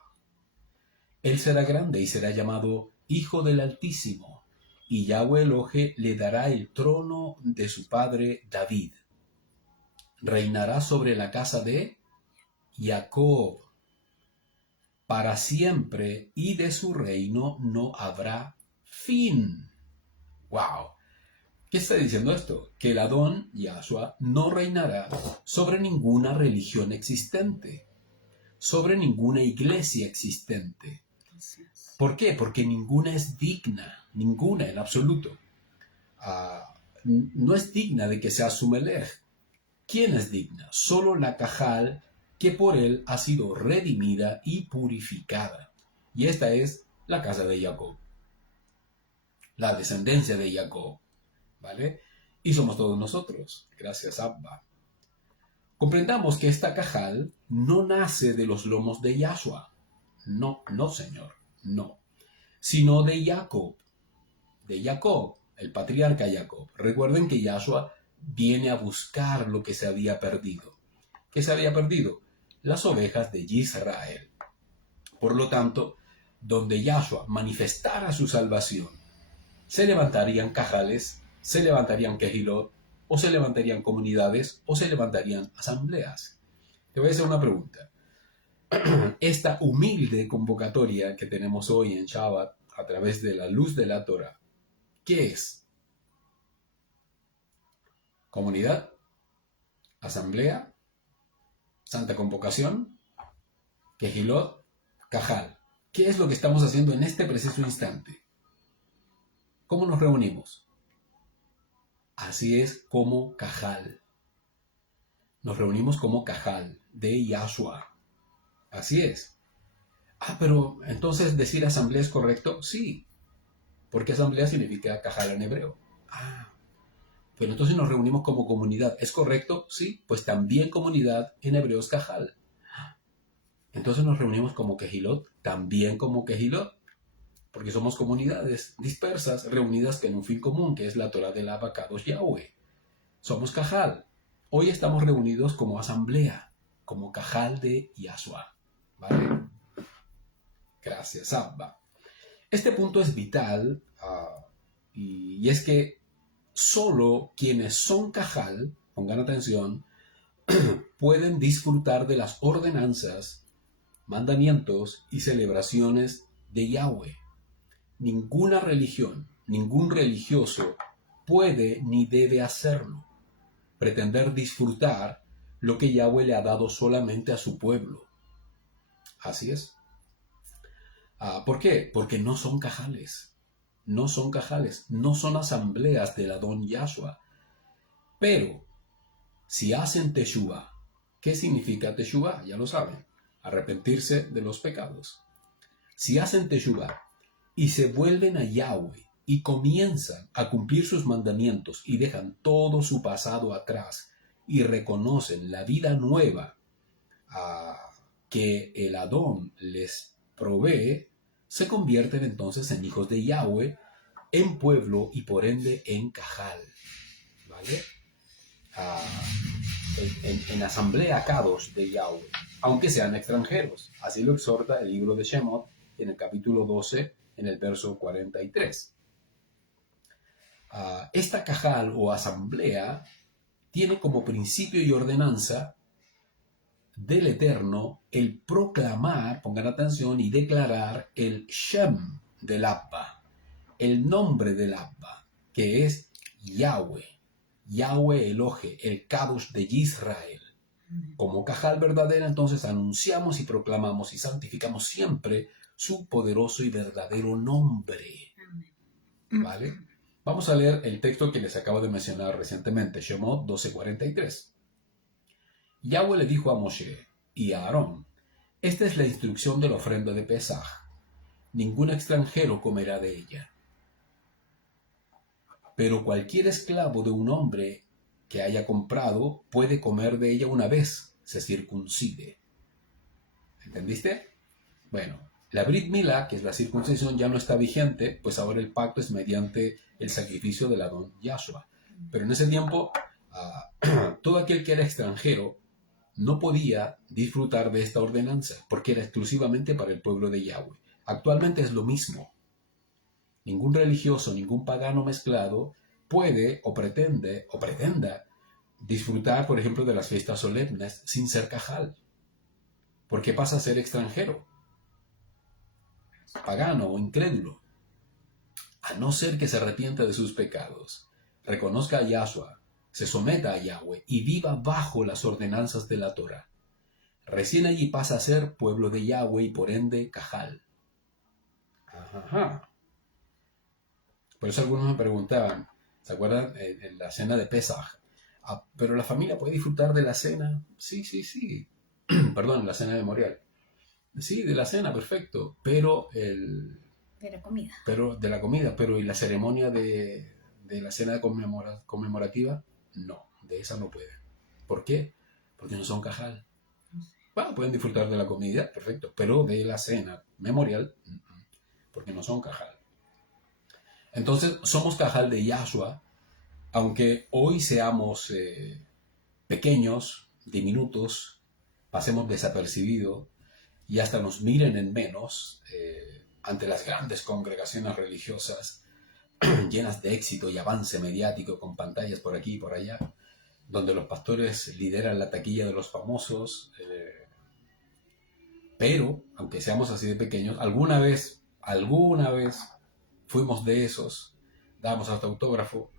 Él será grande y será llamado Hijo del Altísimo, y Yahweh Elohe le dará el trono de su padre David. Reinará sobre la casa de Jacob para siempre, y de su reino no habrá fin. ¡Wow! ¿Qué está diciendo esto? Que el Adón, Yahshua, no reinará sobre ninguna religión existente, sobre ninguna iglesia existente. ¿Por qué? Porque ninguna es digna, ninguna en absoluto. No es digna de que sea su melej. ¿Quién es digna? Solo la cajal que por él ha sido redimida y purificada. Y esta es la casa de Jacob, la descendencia de Jacob, ¿vale? Y somos todos nosotros, gracias Abba. Comprendamos que esta cajal no nace de los lomos de Yahshua. No, no, Señor, no. Sino de Jacob, el patriarca Jacob. Recuerden que Yahshua viene a buscar lo que se había perdido. ¿Qué se había perdido? Las ovejas de Israel. Por lo tanto, donde Yahshua manifestara su salvación, se levantarían cajales, se levantarían quejilot, o se levantarían comunidades, o se levantarían asambleas. Te voy a hacer una pregunta. Esta humilde convocatoria que tenemos hoy en Shabbat a través de la luz de la Torah, ¿qué es? ¿Comunidad? ¿Asamblea? ¿Santa convocación? ¿Quejilot? ¿Cajal? ¿Qué es lo que estamos haciendo en este preciso instante? ¿Cómo nos reunimos? Así es, como cajal. Nos reunimos como cajal de Yahshua. Así es. Pero entonces decir asamblea es correcto, sí, porque asamblea significa cajal en hebreo. Pero entonces nos reunimos como comunidad, ¿es correcto? Sí, pues también comunidad en hebreo es cajal. Entonces nos reunimos como quejilot, también como quejilot, porque somos comunidades dispersas, reunidas en un fin común, que es la Torah del Abacados Yahweh. Somos cajal. Hoy estamos reunidos como asamblea, como cajal de Yahshua. ¿Vale? Gracias, Abba. Este punto es vital y es que solo quienes son cajal, pongan atención, pueden disfrutar de las ordenanzas, mandamientos y celebraciones de Yahweh. Ninguna religión, ningún religioso puede ni debe hacerlo. Pretender disfrutar lo que Yahweh le ha dado solamente a su pueblo. Así es. ¿Por qué? Porque no son cajales. No son cajales. No son asambleas del Adón Yahshua. Pero, si hacen teshuvah, ¿qué significa teshuvah? Ya lo saben. Arrepentirse de los pecados. Si hacen teshuvah y se vuelven a Yahweh y comienzan a cumplir sus mandamientos y dejan todo su pasado atrás y reconocen la vida nueva que el Adón les provee, se convierten entonces en hijos de Yahweh, en pueblo y por ende en cajal, ¿vale? En asamblea Kadosh de Yahweh, aunque sean extranjeros. Así lo exhorta el libro de Shemot en el capítulo 12, en el verso 43. Esta cajal o asamblea tiene como principio y ordenanza del Eterno el proclamar, pongan atención, y declarar el Shem del Abba, el nombre del Abba, que es Yahweh, Yahweh Elohe, el Kadosh de Israel. Como Cajal verdadera, entonces anunciamos y proclamamos y santificamos siempre su poderoso y verdadero nombre. ¿Vale? Vamos a leer el texto que les acabo de mencionar recientemente, Shemot 12:43. Yahweh le dijo a Moshe y a Aarón: esta es la instrucción de la ofrenda de Pesaj. Ningún extranjero comerá de ella. Pero cualquier esclavo de un hombre que haya comprado puede comer de ella una vez se circuncide. ¿Entendiste? Bueno, la Brit Milá, que es la circuncisión, ya no está vigente, pues ahora el pacto es mediante el sacrificio del Adón Yahshua. Pero en ese tiempo, todo aquel que era extranjero no podía disfrutar de esta ordenanza, porque era exclusivamente para el pueblo de Yahweh. Actualmente es lo mismo. Ningún religioso, ningún pagano mezclado puede o pretenda disfrutar, por ejemplo, de las fiestas solemnes sin ser cajal, porque pasa a ser extranjero, pagano o incrédulo, a no ser que se arrepienta de sus pecados, reconozca a Yahshua, se someta a Yahweh y viva bajo las ordenanzas de la Torah. Recién allí pasa a ser pueblo de Yahweh y por ende cajal. Ajá. Por eso algunos me preguntaban, ¿se acuerdan? En la cena de Pesaj. ¿Pero la familia puede disfrutar de la cena? Sí. Perdón, la cena memorial. Sí, de la cena, perfecto. Pero de la comida. Pero ¿y la ceremonia de la cena conmemorativa? No, de esa no pueden. ¿Por qué? Porque no son cajal. Bueno, pueden disfrutar de la comida, perfecto, pero de la cena memorial, porque no son cajal. Entonces, somos cajal de Yahshua, aunque hoy seamos pequeños, diminutos, pasemos desapercibidos y hasta nos miren en menos ante las grandes congregaciones religiosas llenas de éxito y avance mediático con pantallas por aquí y por allá, donde los pastores lideran la taquilla de los famosos, pero, aunque seamos así de pequeños, alguna vez fuimos de esos, dábamos hasta autógrafo.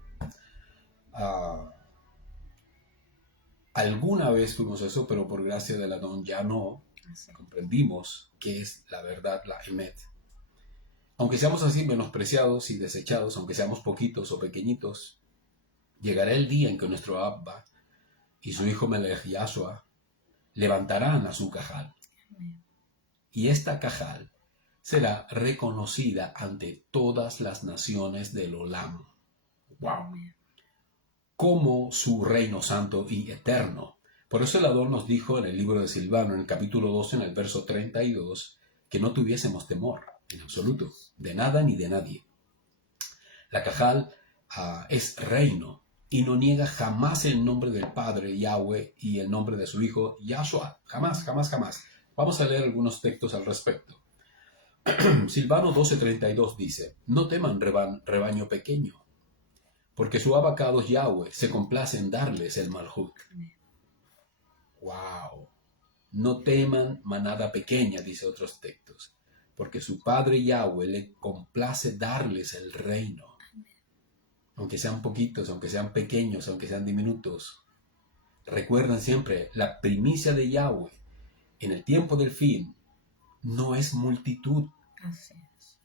Alguna vez fuimos eso, pero por gracia del Adón ya no. Comprendimos qué es la verdad, la Emet. Aunque seamos así menospreciados y desechados, aunque seamos poquitos o pequeñitos, llegará el día en que nuestro Abba y su hijo Melech Yahshua levantarán a su cajal. Y esta cajal será reconocida ante todas las naciones del Olam. ¡Wow! Como su reino santo y eterno. Por eso el Adón nos dijo en el libro de Silvano, en el capítulo 12, en el verso 32, que no tuviésemos temor, en absoluto, de nada ni de nadie. La cajal es reino y no niega jamás el nombre del Padre, Yahweh, y el nombre de su Hijo, Yahshua. Jamás. Vamos a leer algunos textos al respecto. Silvano 12:32 dice: no teman rebaño pequeño, porque su abacado Yahweh se complace en darles el malhut. ¡Wow! No teman manada pequeña, dice otros textos, porque su Padre Yahweh le complace darles el reino. Aunque sean poquitos, aunque sean pequeños, aunque sean diminutos. Recuerden siempre, la primicia de Yahweh en el tiempo del fin no es multitud. Así es.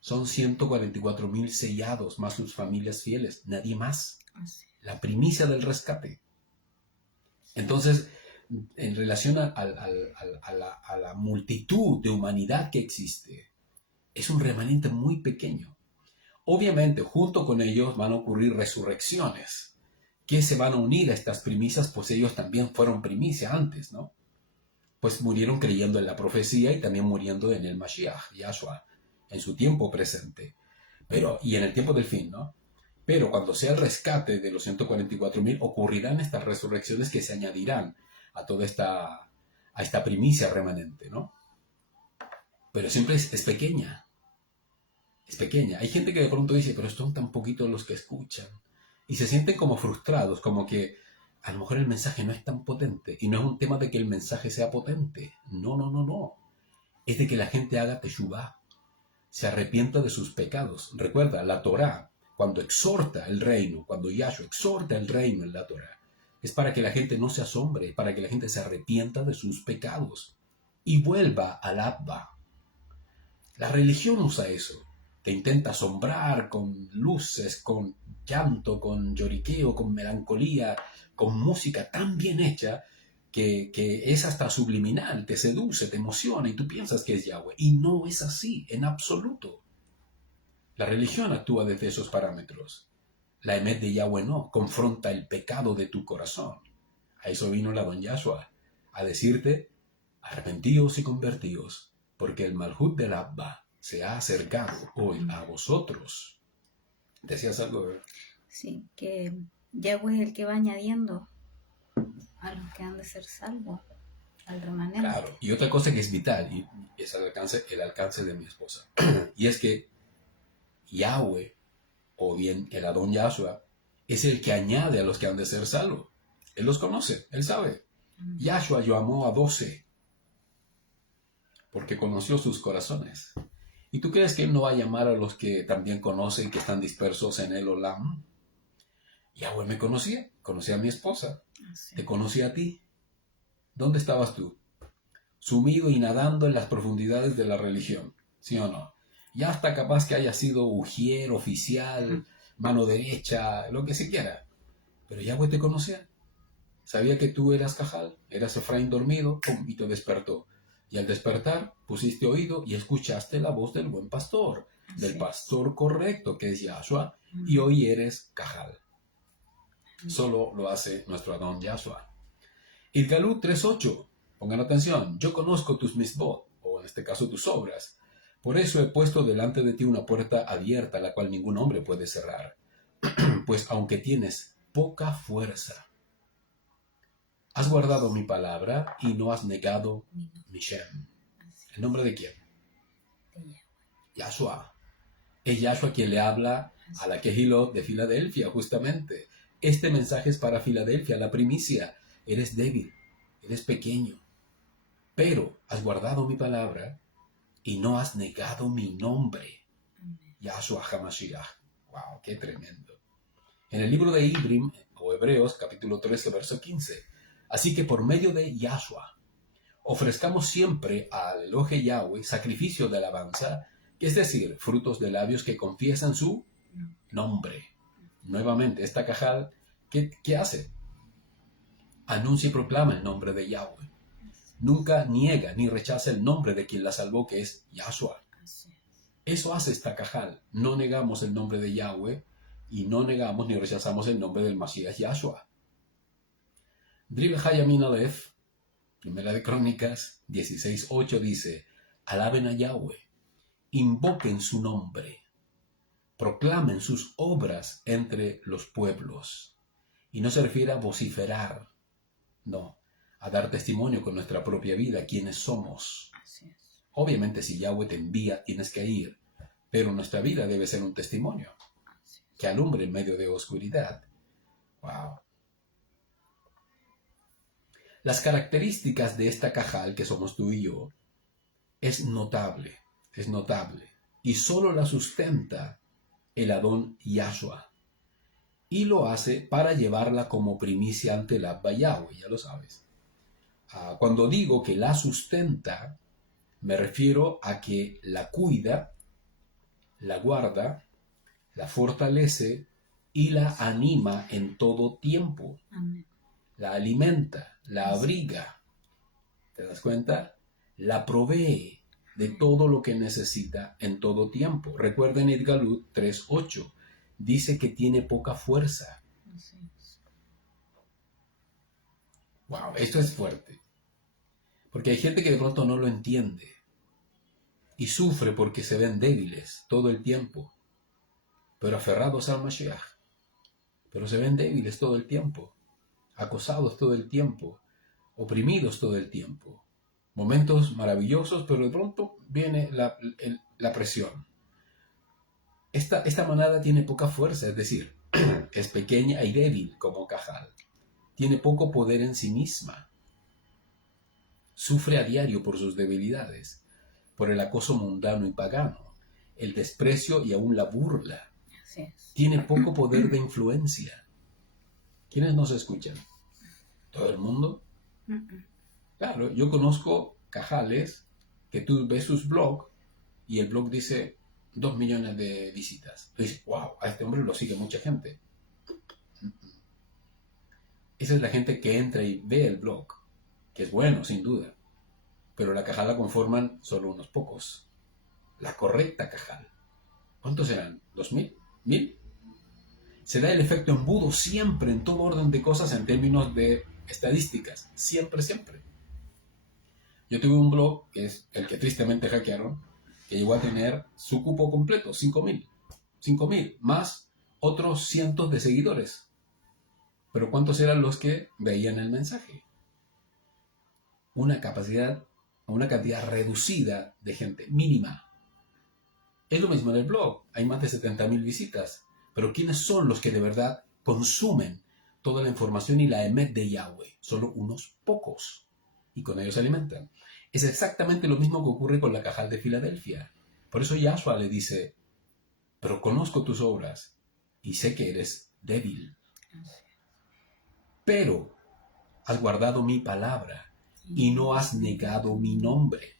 Son 144,000 sellados, más sus familias fieles, nadie más. Así es. La primicia del rescate. Entonces, en relación a la multitud de humanidad que existe, es un remanente muy pequeño. Obviamente, junto con ellos van a ocurrir resurrecciones, que se van a unir a estas primicias, pues ellos también fueron primicia antes, ¿no? Pues murieron creyendo en la profecía y también muriendo en el Mashiach, Yahshua, en su tiempo presente, y en el tiempo del fin, ¿no? Pero cuando sea el rescate de los 144,000, ocurrirán estas resurrecciones que se añadirán a toda esta primicia remanente, ¿no? Pero siempre es pequeña. Es pequeña. Hay gente que de pronto dice, pero son tan poquitos los que escuchan. Y se sienten como frustrados, como que a lo mejor el mensaje no es tan potente. Y no es un tema de que el mensaje sea potente. No, no, no, no. Es de que la gente haga teshuvá, se arrepienta de sus pecados. Recuerda, la Torá, cuando exhorta el reino, cuando Yahshua exhorta el reino en la Torá, es para que la gente no se asombre, para que la gente se arrepienta de sus pecados y vuelva al Abba. La religión usa eso. Te intenta asombrar con luces, con llanto, con lloriqueo, con melancolía, con música tan bien hecha que es hasta subliminal, te seduce, te emociona y tú piensas que es Yahweh. Y no es así, en absoluto. La religión actúa desde esos parámetros. La emet de Yahweh no, confronta el pecado de tu corazón. A eso vino la don Yahshua, a decirte, arrepentíos y convertíos, porque el Malhut del Abba se ha acercado hoy a vosotros. ¿Decías algo? Sí, que Yahweh es el que va añadiendo a los que han de ser salvos, al remanente. Claro, y otra cosa que es vital, y es el alcance de mi esposa, y es que Yahweh, o bien el Adón Yahshua, es el que añade a los que han de ser salvos. Él los conoce, él sabe. Yahshua llamó a 12 porque conoció sus corazones. ¿Y tú crees que él no va a llamar a los que también conoce y que están dispersos en el Olam? Yahweh me conocía a mi esposa, te conocía a ti. ¿Dónde estabas tú? Sumido y nadando en las profundidades de la religión, ¿sí o no? Ya hasta capaz que haya sido ujier, oficial, mano derecha, lo que se quiera. Pero Yahweh te conocía. Sabía que tú eras Cajal, eras Efraín dormido, ¡pum!, y te despertó. Y al despertar, pusiste oído y escuchaste la voz del buen pastor, del pastor correcto, que es Yahshua, y hoy eres Cajal. Solo lo hace nuestro Adón Yahshua. Idgalut 3.8. Pongan atención. Yo conozco tus misbot, o en este caso tus obras. Por eso he puesto delante de ti una puerta abierta, la cual ningún hombre puede cerrar. Pues aunque tienes poca fuerza, has guardado mi palabra y no has negado mi Shem. ¿El nombre de quién? Yahshua. Es Yahshua quien le habla a la Kehilot de Filadelfia, justamente. Este mensaje es para Filadelfia, la primicia. Eres débil, eres pequeño, pero has guardado mi palabra y no has negado mi nombre. Yahshua HaMashiach. Wow, qué tremendo. En el libro de Ibrim, o Hebreos, capítulo 13, verso 15. Así que por medio de Yahshua, ofrezcamos siempre al Elohe Yahweh sacrificio de alabanza, es decir, frutos de labios que confiesan su nombre. Nuevamente, esta cajal, ¿qué hace? Anuncia y proclama el nombre de Yahweh. Nunca niega ni rechaza el nombre de quien la salvó, que es Yahshua. Eso hace esta cajal. No negamos el nombre de Yahweh y no negamos ni rechazamos el nombre del Mashiach Yahshua. Drive Hayamin Aleph, Primera de Crónicas 16.8 dice, alaben a Yahweh, invoquen su nombre, proclamen sus obras entre los pueblos. Y no se refiere a vociferar, no, a dar testimonio con nuestra propia vida, quiénes somos. Obviamente si Yahweh te envía, tienes que ir, pero nuestra vida debe ser un testimonio que alumbre en medio de oscuridad. Wow. Las características de esta cajal que somos tú y yo es notable, y solo la sustenta el Adón Yahshua, y lo hace para llevarla como primicia ante el Abba Yahweh, ya lo sabes. Cuando digo que la sustenta, me refiero a que la cuida, la guarda, la fortalece y la anima en todo tiempo. Amén. La alimenta, la abriga, ¿te das cuenta? La provee de todo lo que necesita en todo tiempo. Recuerden Idgalut 3.8, dice que tiene poca fuerza. Wow, esto es fuerte. Porque hay gente que de pronto no lo entiende y sufre porque se ven débiles todo el tiempo, pero aferrados al Mashiach. Pero se ven débiles todo el tiempo, acosados todo el tiempo, oprimidos todo el tiempo. Momentos maravillosos, pero de pronto viene la presión. Esta manada tiene poca fuerza, es decir, es pequeña y débil como Cajal. tiene poco poder en sí misma. Sufre a diario por sus debilidades, por el acoso mundano y pagano, el desprecio y aún la burla. Así es. Tiene poco poder de influencia. ¿Quiénes nos escuchan? ¿Todo el mundo? Claro, yo conozco cajales que tú ves sus blogs y el blog dice 2 millones de visitas. Tú dices, wow, a este hombre lo sigue mucha gente. Esa es la gente que entra y ve el blog, que es bueno, sin duda. Pero la cajal la conforman solo unos pocos. La correcta cajal. ¿Cuántos serán? ¿2.000? ¿1.000? Se da el efecto embudo siempre en todo orden de cosas en términos de estadísticas. Siempre, siempre. Yo tuve un blog, que es el que tristemente hackearon, que llegó a tener su cupo completo, 5.000. 5.000, más otros cientos de seguidores. Pero ¿cuántos eran los que veían el mensaje? Una cantidad reducida de gente, mínima. Es lo mismo en el blog, hay más de 70.000 visitas. Pero ¿quiénes son los que de verdad consumen toda la información y la emet de Yahweh? Solo unos pocos. Y con ellos se alimentan. Es exactamente lo mismo que ocurre con la cajal de Filadelfia. Por eso Yahshua le dice, pero conozco tus obras y sé que eres débil. Pero has guardado mi palabra y no has negado mi nombre.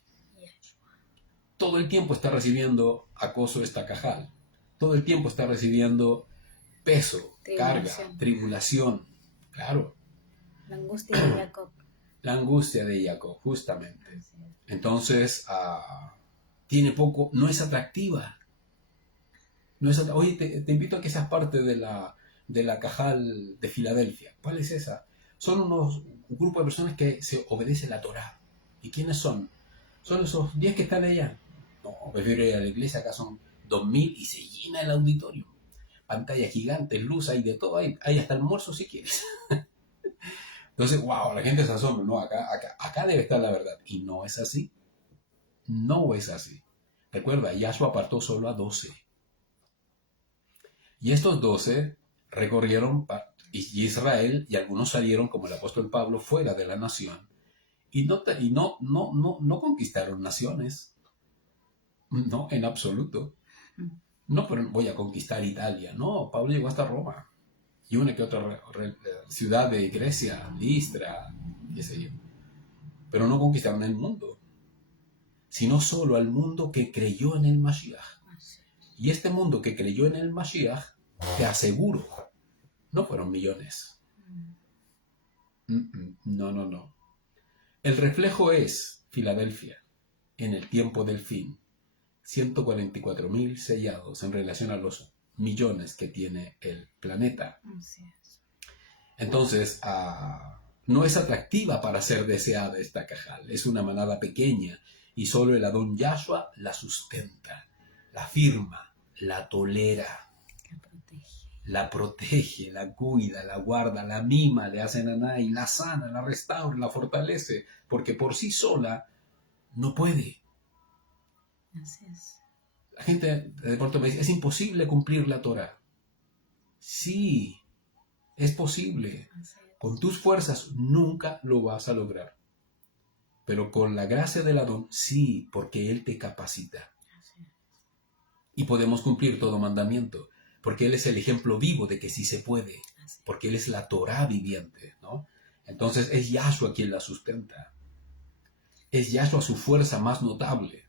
Todo el tiempo está recibiendo acoso esta cajal. Todo el tiempo está recibiendo peso, carga, tribulación. Claro. La angustia de Jacob. La angustia de Jacob, justamente. Entonces, tiene poco, no es atractiva. Oye, te invito a que seas parte de la cajal de Filadelfia. ¿Cuál es esa? Son un grupo de personas que se obedece la Torá. ¿Y quiénes son? Son esos 10 que están allá. No, prefiero ir a la iglesia, acá son 2.000 y se llena el auditorio. Pantalla gigante, luz, hay de todo, hay hasta almuerzo si quieres. Entonces, wow, la gente se asombra. No, acá debe estar la verdad. Y no es así. No es así. Recuerda, Yahshua apartó solo a 12. Y estos 12 recorrieron Israel y algunos salieron, como el apóstol Pablo, fuera de la nación. Y no conquistaron naciones. No, en absoluto. No, pero voy a conquistar Italia. No, Pablo llegó hasta Roma. Y una que otra ciudad de Grecia, Listra, qué sé yo. Pero no conquistaron el mundo, sino solo al mundo que creyó en el Mashiach. Y este mundo que creyó en el Mashiach, te aseguro, no fueron millones. No. El reflejo es Filadelfia, en el tiempo del fin. 144.000 sellados en relación a los millones que tiene el planeta. Entonces, no es atractiva para ser deseada esta cajal. Es una manada pequeña y solo el Adón Yahshua la sustenta, la firma, la tolera, la protege, la cuida, la guarda, la mima, le hace nanay, la sana, la restaura, la fortalece, porque por sí sola no puede. Así es. La gente de pronto me dice, es imposible cumplir la Torah. Sí, es posible. Con tus fuerzas nunca lo vas a lograr. Pero con la gracia del Adón, sí, porque Él te capacita. Y podemos cumplir todo mandamiento, porque Él es el ejemplo vivo de que sí se puede, porque Él es la Torah viviente, ¿no? Entonces es Yahshua quien la sustenta. Es Yahshua su fuerza más notable.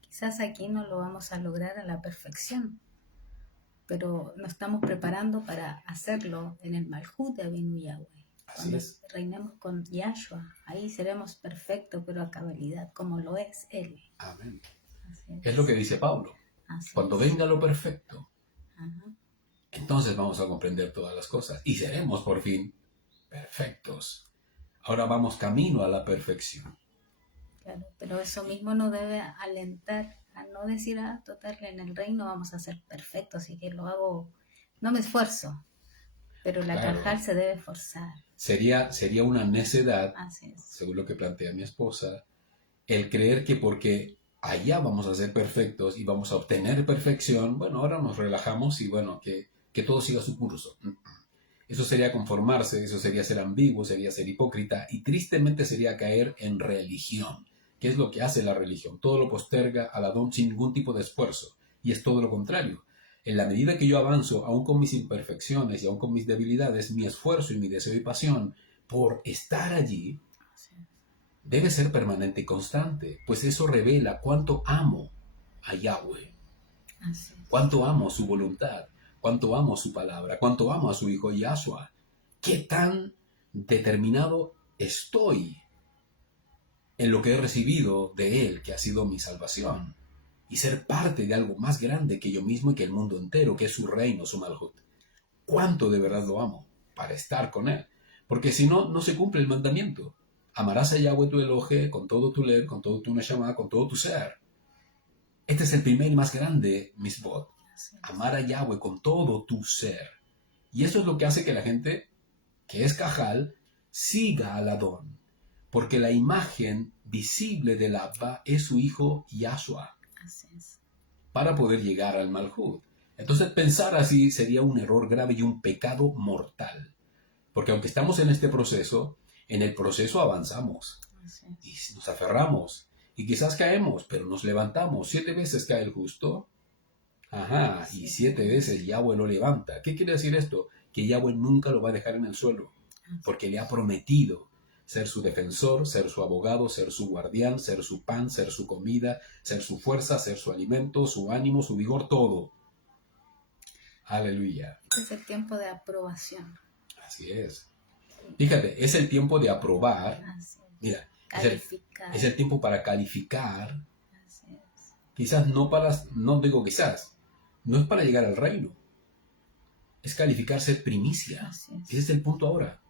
Quizás aquí no lo vamos a lograr a la perfección, pero nos estamos preparando para hacerlo en el Malhut de Avinu Yahweh. Cuando reinemos con Yahshua, ahí seremos perfectos, pero a cabalidad, como lo es Él. Amén. Es lo que dice Pablo. Cuando venga lo perfecto, entonces vamos a comprender todas las cosas y seremos por fin perfectos. Ahora vamos camino a la perfección. Claro, pero eso mismo nos debe alentar a no decir, total, en el reino vamos a ser perfectos, así que lo hago, no me esfuerzo, pero la cajal se debe esforzar. Sería una necedad, según lo que plantea mi esposa, el creer que porque allá vamos a ser perfectos y vamos a obtener perfección, bueno, ahora nos relajamos y bueno, que todo siga su curso. Eso sería conformarse, eso sería ser ambiguo, sería ser hipócrita y tristemente sería caer en religión. ¿Qué es lo que hace la religión? Todo lo posterga al Adón sin ningún tipo de esfuerzo. Y es todo lo contrario. En la medida que yo avanzo, aún con mis imperfecciones y aún con mis debilidades, mi esfuerzo y mi deseo y pasión por estar allí debe ser permanente y constante, pues eso revela cuánto amo a Yahweh, cuánto amo su voluntad, cuánto amo su palabra, cuánto amo a su hijo Yahshua, qué tan determinado estoy en lo que he recibido de él, que ha sido mi salvación, y ser parte de algo más grande que yo mismo y que el mundo entero, que es su reino, su Malhut. Cuánto de verdad lo amo para estar con él, porque si no, no se cumple el mandamiento. Amarás a Yahweh tu Elohe con todo tu lev, con todo tu neshama, con todo tu ser. Este es el primer y más grande misbot. Amar a Yahweh con todo tu ser. Y eso es lo que hace que la gente que es Cajal siga al Adón. Porque la imagen visible del Abba es su hijo Yahshua. Para poder llegar al Malhut. Entonces pensar así sería un error grave y un pecado mortal. Porque aunque estamos en este proceso, en el proceso avanzamos y nos aferramos y quizás caemos, pero nos levantamos. 7 veces cae el justo. Ajá, y 7 veces Yahweh lo levanta. ¿Qué quiere decir esto? Que Yahweh nunca lo va a dejar en el suelo, porque le ha prometido ser su defensor, ser su abogado, ser su guardián, ser su pan, ser su comida, ser su fuerza, ser su alimento, su ánimo, su vigor, todo. Aleluya. Este es el tiempo de aprobación. Así es. Fíjate, es el tiempo de aprobar. Mira, es el tiempo para calificar. Quizás no digo quizás, no es para llegar al reino. Es calificar ser primicia. Ese es el punto ahora.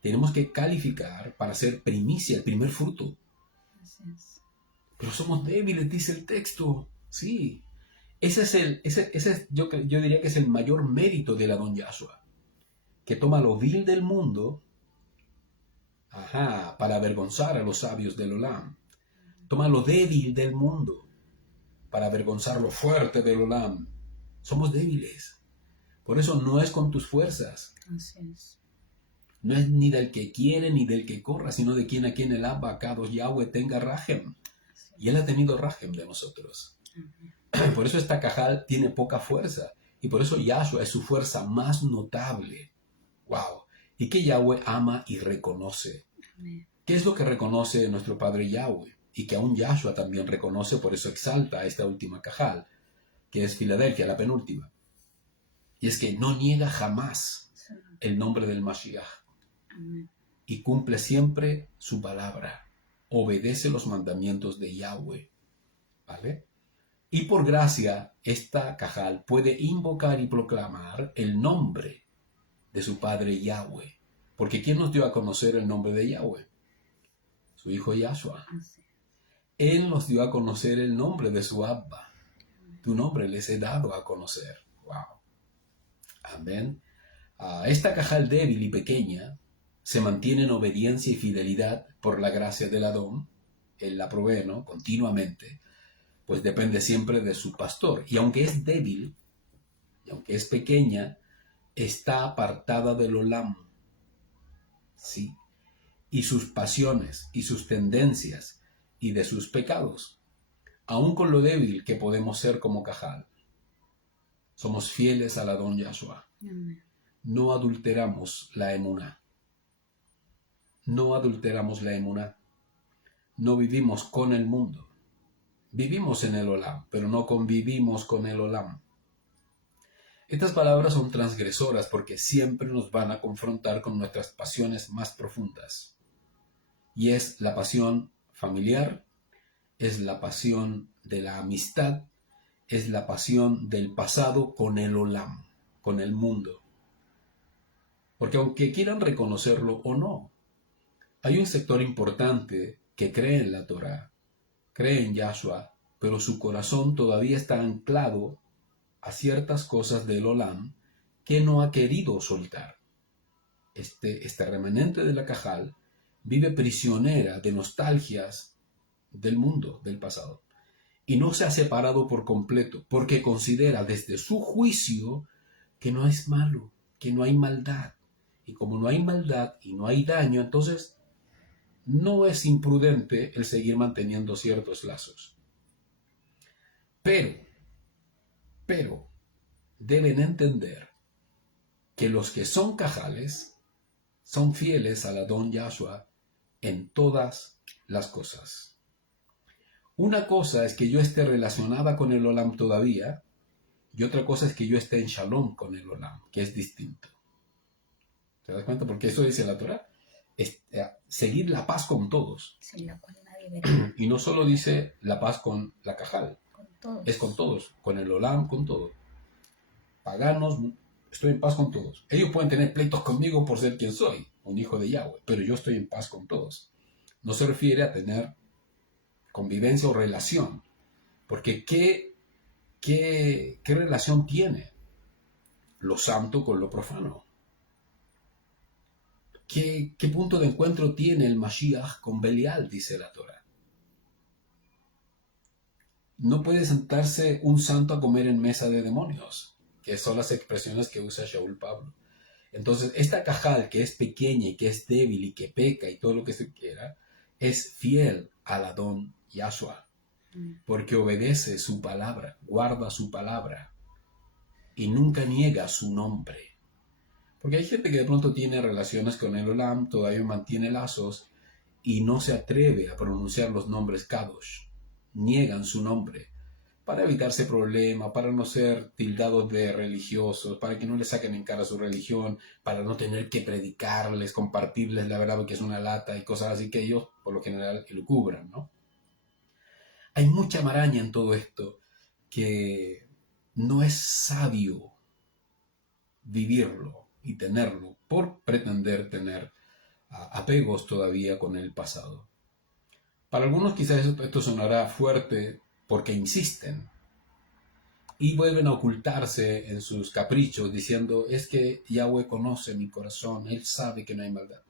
Tenemos que calificar para ser primicia, el primer fruto. Pero somos débiles, dice el texto. Sí. Yo diría que es el mayor mérito del Adón Yahshua, que toma lo vil del mundo, para avergonzar a los sabios del Olam. Toma lo débil del mundo para avergonzar lo fuerte del Olam. Somos débiles. Por eso no es con tus fuerzas. No es ni del que quiere ni del que corra, sino de quien a quien el Abba, Kadosh, Yahweh tenga rajem. Y él ha tenido rajem de nosotros. Por eso esta Cajal tiene poca fuerza. Y por eso Yahshua es su fuerza más notable. ¡Wow! Y que Yahweh ama y reconoce. ¿Qué es lo que reconoce nuestro Padre Yahweh? Y que aún Yahshua también reconoce, por eso exalta a esta última Cajal, que es Filadelfia, la penúltima. Y es que no niega jamás el nombre del Mashiach. Y cumple siempre su palabra. Obedece los mandamientos de Yahweh. ¿Vale? Y por gracia, esta Cajal puede invocar y proclamar el nombre de su Padre Yahweh. Porque ¿quién nos dio a conocer el nombre de Yahweh? Su hijo Yahshua. Él nos dio a conocer el nombre de su Abba. Tu nombre les he dado a conocer. Wow. Amén. Esta Cajal débil y pequeña se mantiene en obediencia y fidelidad por la gracia del Adón. Él la provee, ¿no? Continuamente. Pues depende siempre de su pastor. Y aunque es débil, y aunque es pequeña, está apartada del Olam. Sí. Y sus pasiones, y sus tendencias, y de sus pecados. Aun con lo débil que podemos ser como Cajal, somos fieles al Adón Yahshua. No adulteramos la emuná. No adulteramos la emuná. No vivimos con el mundo. Vivimos en el Olam, pero no convivimos con el Olam. Estas palabras son transgresoras porque siempre nos van a confrontar con nuestras pasiones más profundas. Y es la pasión familiar, es la pasión de la amistad, es la pasión del pasado con el Olam, con el mundo. Porque aunque quieran reconocerlo o no, hay un sector importante que cree en la Torá, cree en Yahshua, pero su corazón todavía está anclado a ciertas cosas del Olam que no ha querido soltar. Este remanente de la Cajal vive prisionera de nostalgias del mundo, del pasado, y no se ha separado por completo, porque considera desde su juicio que no es malo, que no hay maldad, Y como no hay maldad y no hay daño, entonces no es imprudente el seguir manteniendo ciertos lazos. Pero, deben entender que los que son cajales son fieles al Adón Yahshua en todas las cosas. Una cosa es que yo esté relacionada con el Olam todavía, y otra cosa es que yo esté en Shalom con el Olam, que es distinto. ¿Te das cuenta? Porque eso dice la Torah. Seguir la paz con todos. Sin la cual nadie verá. Y no solo dice la paz con la cajal, Con todos. es con todos, con el Olam, con todos. Paganos, estoy en paz con todos. Ellos pueden tener pleitos conmigo por ser quien soy, un hijo de Yahweh, pero yo estoy en paz con todos. No se refiere a tener convivencia o relación, porque ¿qué relación tiene lo santo con lo profano? ¿Qué punto de encuentro tiene el Mashiach con Belial? Dice la Torah. No puede sentarse un santo a comer en mesa de demonios, que son las expresiones que usa Shaul Pablo. Entonces, esta cajal que es pequeña y que es débil y que peca y todo lo que se quiera, es fiel al Adón Yahshua, porque obedece su palabra, guarda su palabra y nunca niega su nombre. Porque hay gente que de pronto tiene relaciones con el Olam, todavía mantiene lazos y no se atreve a pronunciar los nombres Kadosh. Niegan su nombre para evitarse problemas, para no ser tildados de religiosos, para que no les saquen en cara su religión, para no tener que predicarles, compartirles la verdad que es una lata y cosas así que ellos por lo general elucubran, ¿no? Hay mucha maraña en todo esto que no es sabio vivirlo y tenerlo por pretender tener apegos todavía con el pasado. Para algunos quizás esto sonará fuerte porque insisten y vuelven a ocultarse en sus caprichos diciendo es que Yahweh conoce mi corazón, Él sabe que no hay maldad.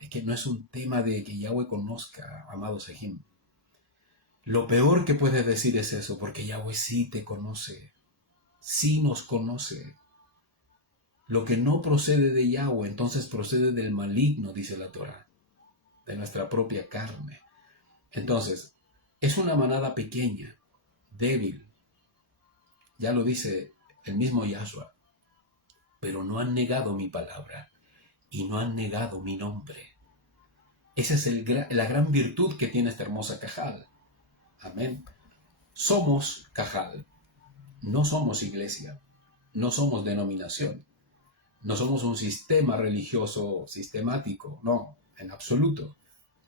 Es que no es un tema de que Yahweh conozca, amado Sejim. Lo peor que puedes decir es eso, porque Yahweh sí te conoce, sí nos conoce. Lo que no procede de Yahweh, entonces procede del maligno, dice la Torah, de nuestra propia carne. Entonces, es una manada pequeña, débil, ya lo dice el mismo Yahshua, pero no han negado mi palabra y no han negado mi nombre. Esa es la gran virtud que tiene esta hermosa Cajal. Amén. Somos Cajal, no somos iglesia, no somos denominación, no somos un sistema religioso sistemático, no, en absoluto.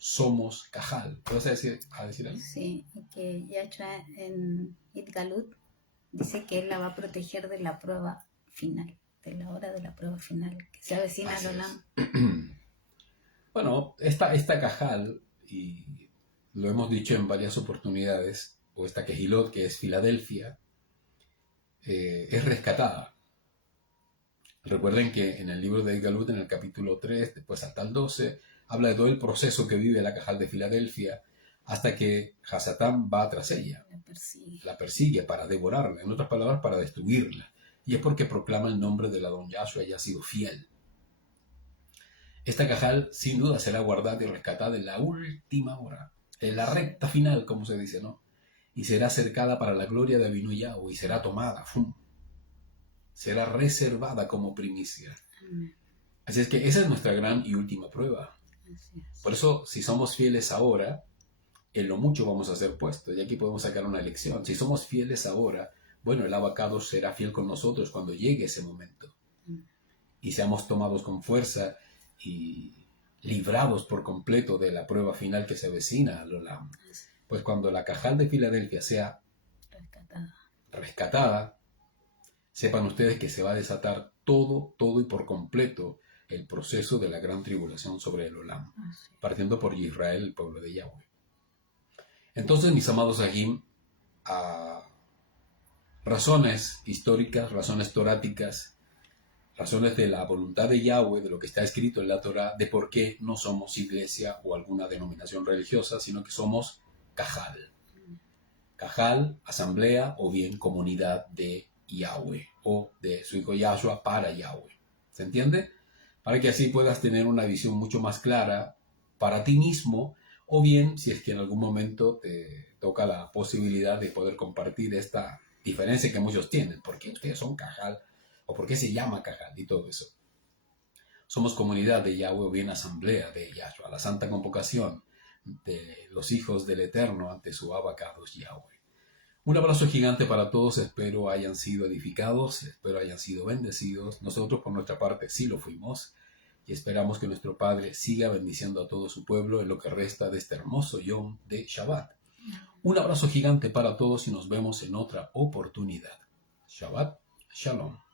Somos Cajal. ¿Puedes decir algo? Sí, que Yahshua en Itgalut dice que Él la va a proteger de la prueba final, de la hora de la prueba final, que se avecina al Olam. Bueno, esta Cajal, y lo hemos dicho en varias oportunidades, o esta Kehilot, que es Filadelfia, es rescatada. Recuerden que en el libro de Galut, en el capítulo 3, después hasta el 12, habla de todo el proceso que vive la Cajal de Filadelfia hasta que Hasatán va tras ella. La persigue para devorarla, en otras palabras, para destruirla. Y es porque proclama el nombre del Adón Yahshua y ha sido fiel. Esta Cajal sin duda será guardada y rescatada en la última hora, en la recta final, como se dice, ¿no? Y será cercada para la gloria de Abinu Yahweh y será tomada, ¡fum! Será reservada como primicia. Así es que esa es nuestra gran y última prueba. Por eso, si somos fieles ahora, en lo mucho vamos a ser puestos. Y aquí podemos sacar una lección. Si somos fieles ahora, bueno, el abacado será fiel con nosotros cuando llegue ese momento. Y seamos tomados con fuerza y librados por completo de la prueba final que se avecina al Olam. Pues cuando la Cajal de Filadelfia sea rescatada, sepan ustedes que se va a desatar todo y por completo el proceso de la gran tribulación sobre el Olam, partiendo por Israel, el pueblo de Yahweh. Entonces, mis amados Sahim, razones históricas, razones toráticas, razones de la voluntad de Yahweh, de lo que está escrito en la Torah, de por qué no somos iglesia o alguna denominación religiosa, sino que somos Cajal. Cajal, asamblea o bien comunidad de Yahweh o de su hijo Yahshua para Yahweh. ¿Se entiende? para que así puedas tener una visión mucho más clara para ti mismo, o bien si es que en algún momento te toca la posibilidad de poder compartir esta diferencia que muchos tienen. ¿Por qué ustedes son Cajal? ¿O por qué se llama Cajal? Y todo eso. Somos comunidad de Yahweh, o bien asamblea de Yahshua, la santa convocación de los hijos del Eterno ante su abacados Yahweh. Un abrazo gigante para todos, espero hayan sido edificados, espero hayan sido bendecidos. Nosotros por nuestra parte sí lo fuimos y esperamos que nuestro Padre siga bendiciendo a todo su pueblo en lo que resta de este hermoso Yom de Shabbat. Un abrazo gigante para todos y nos vemos en otra oportunidad. Shabbat Shalom.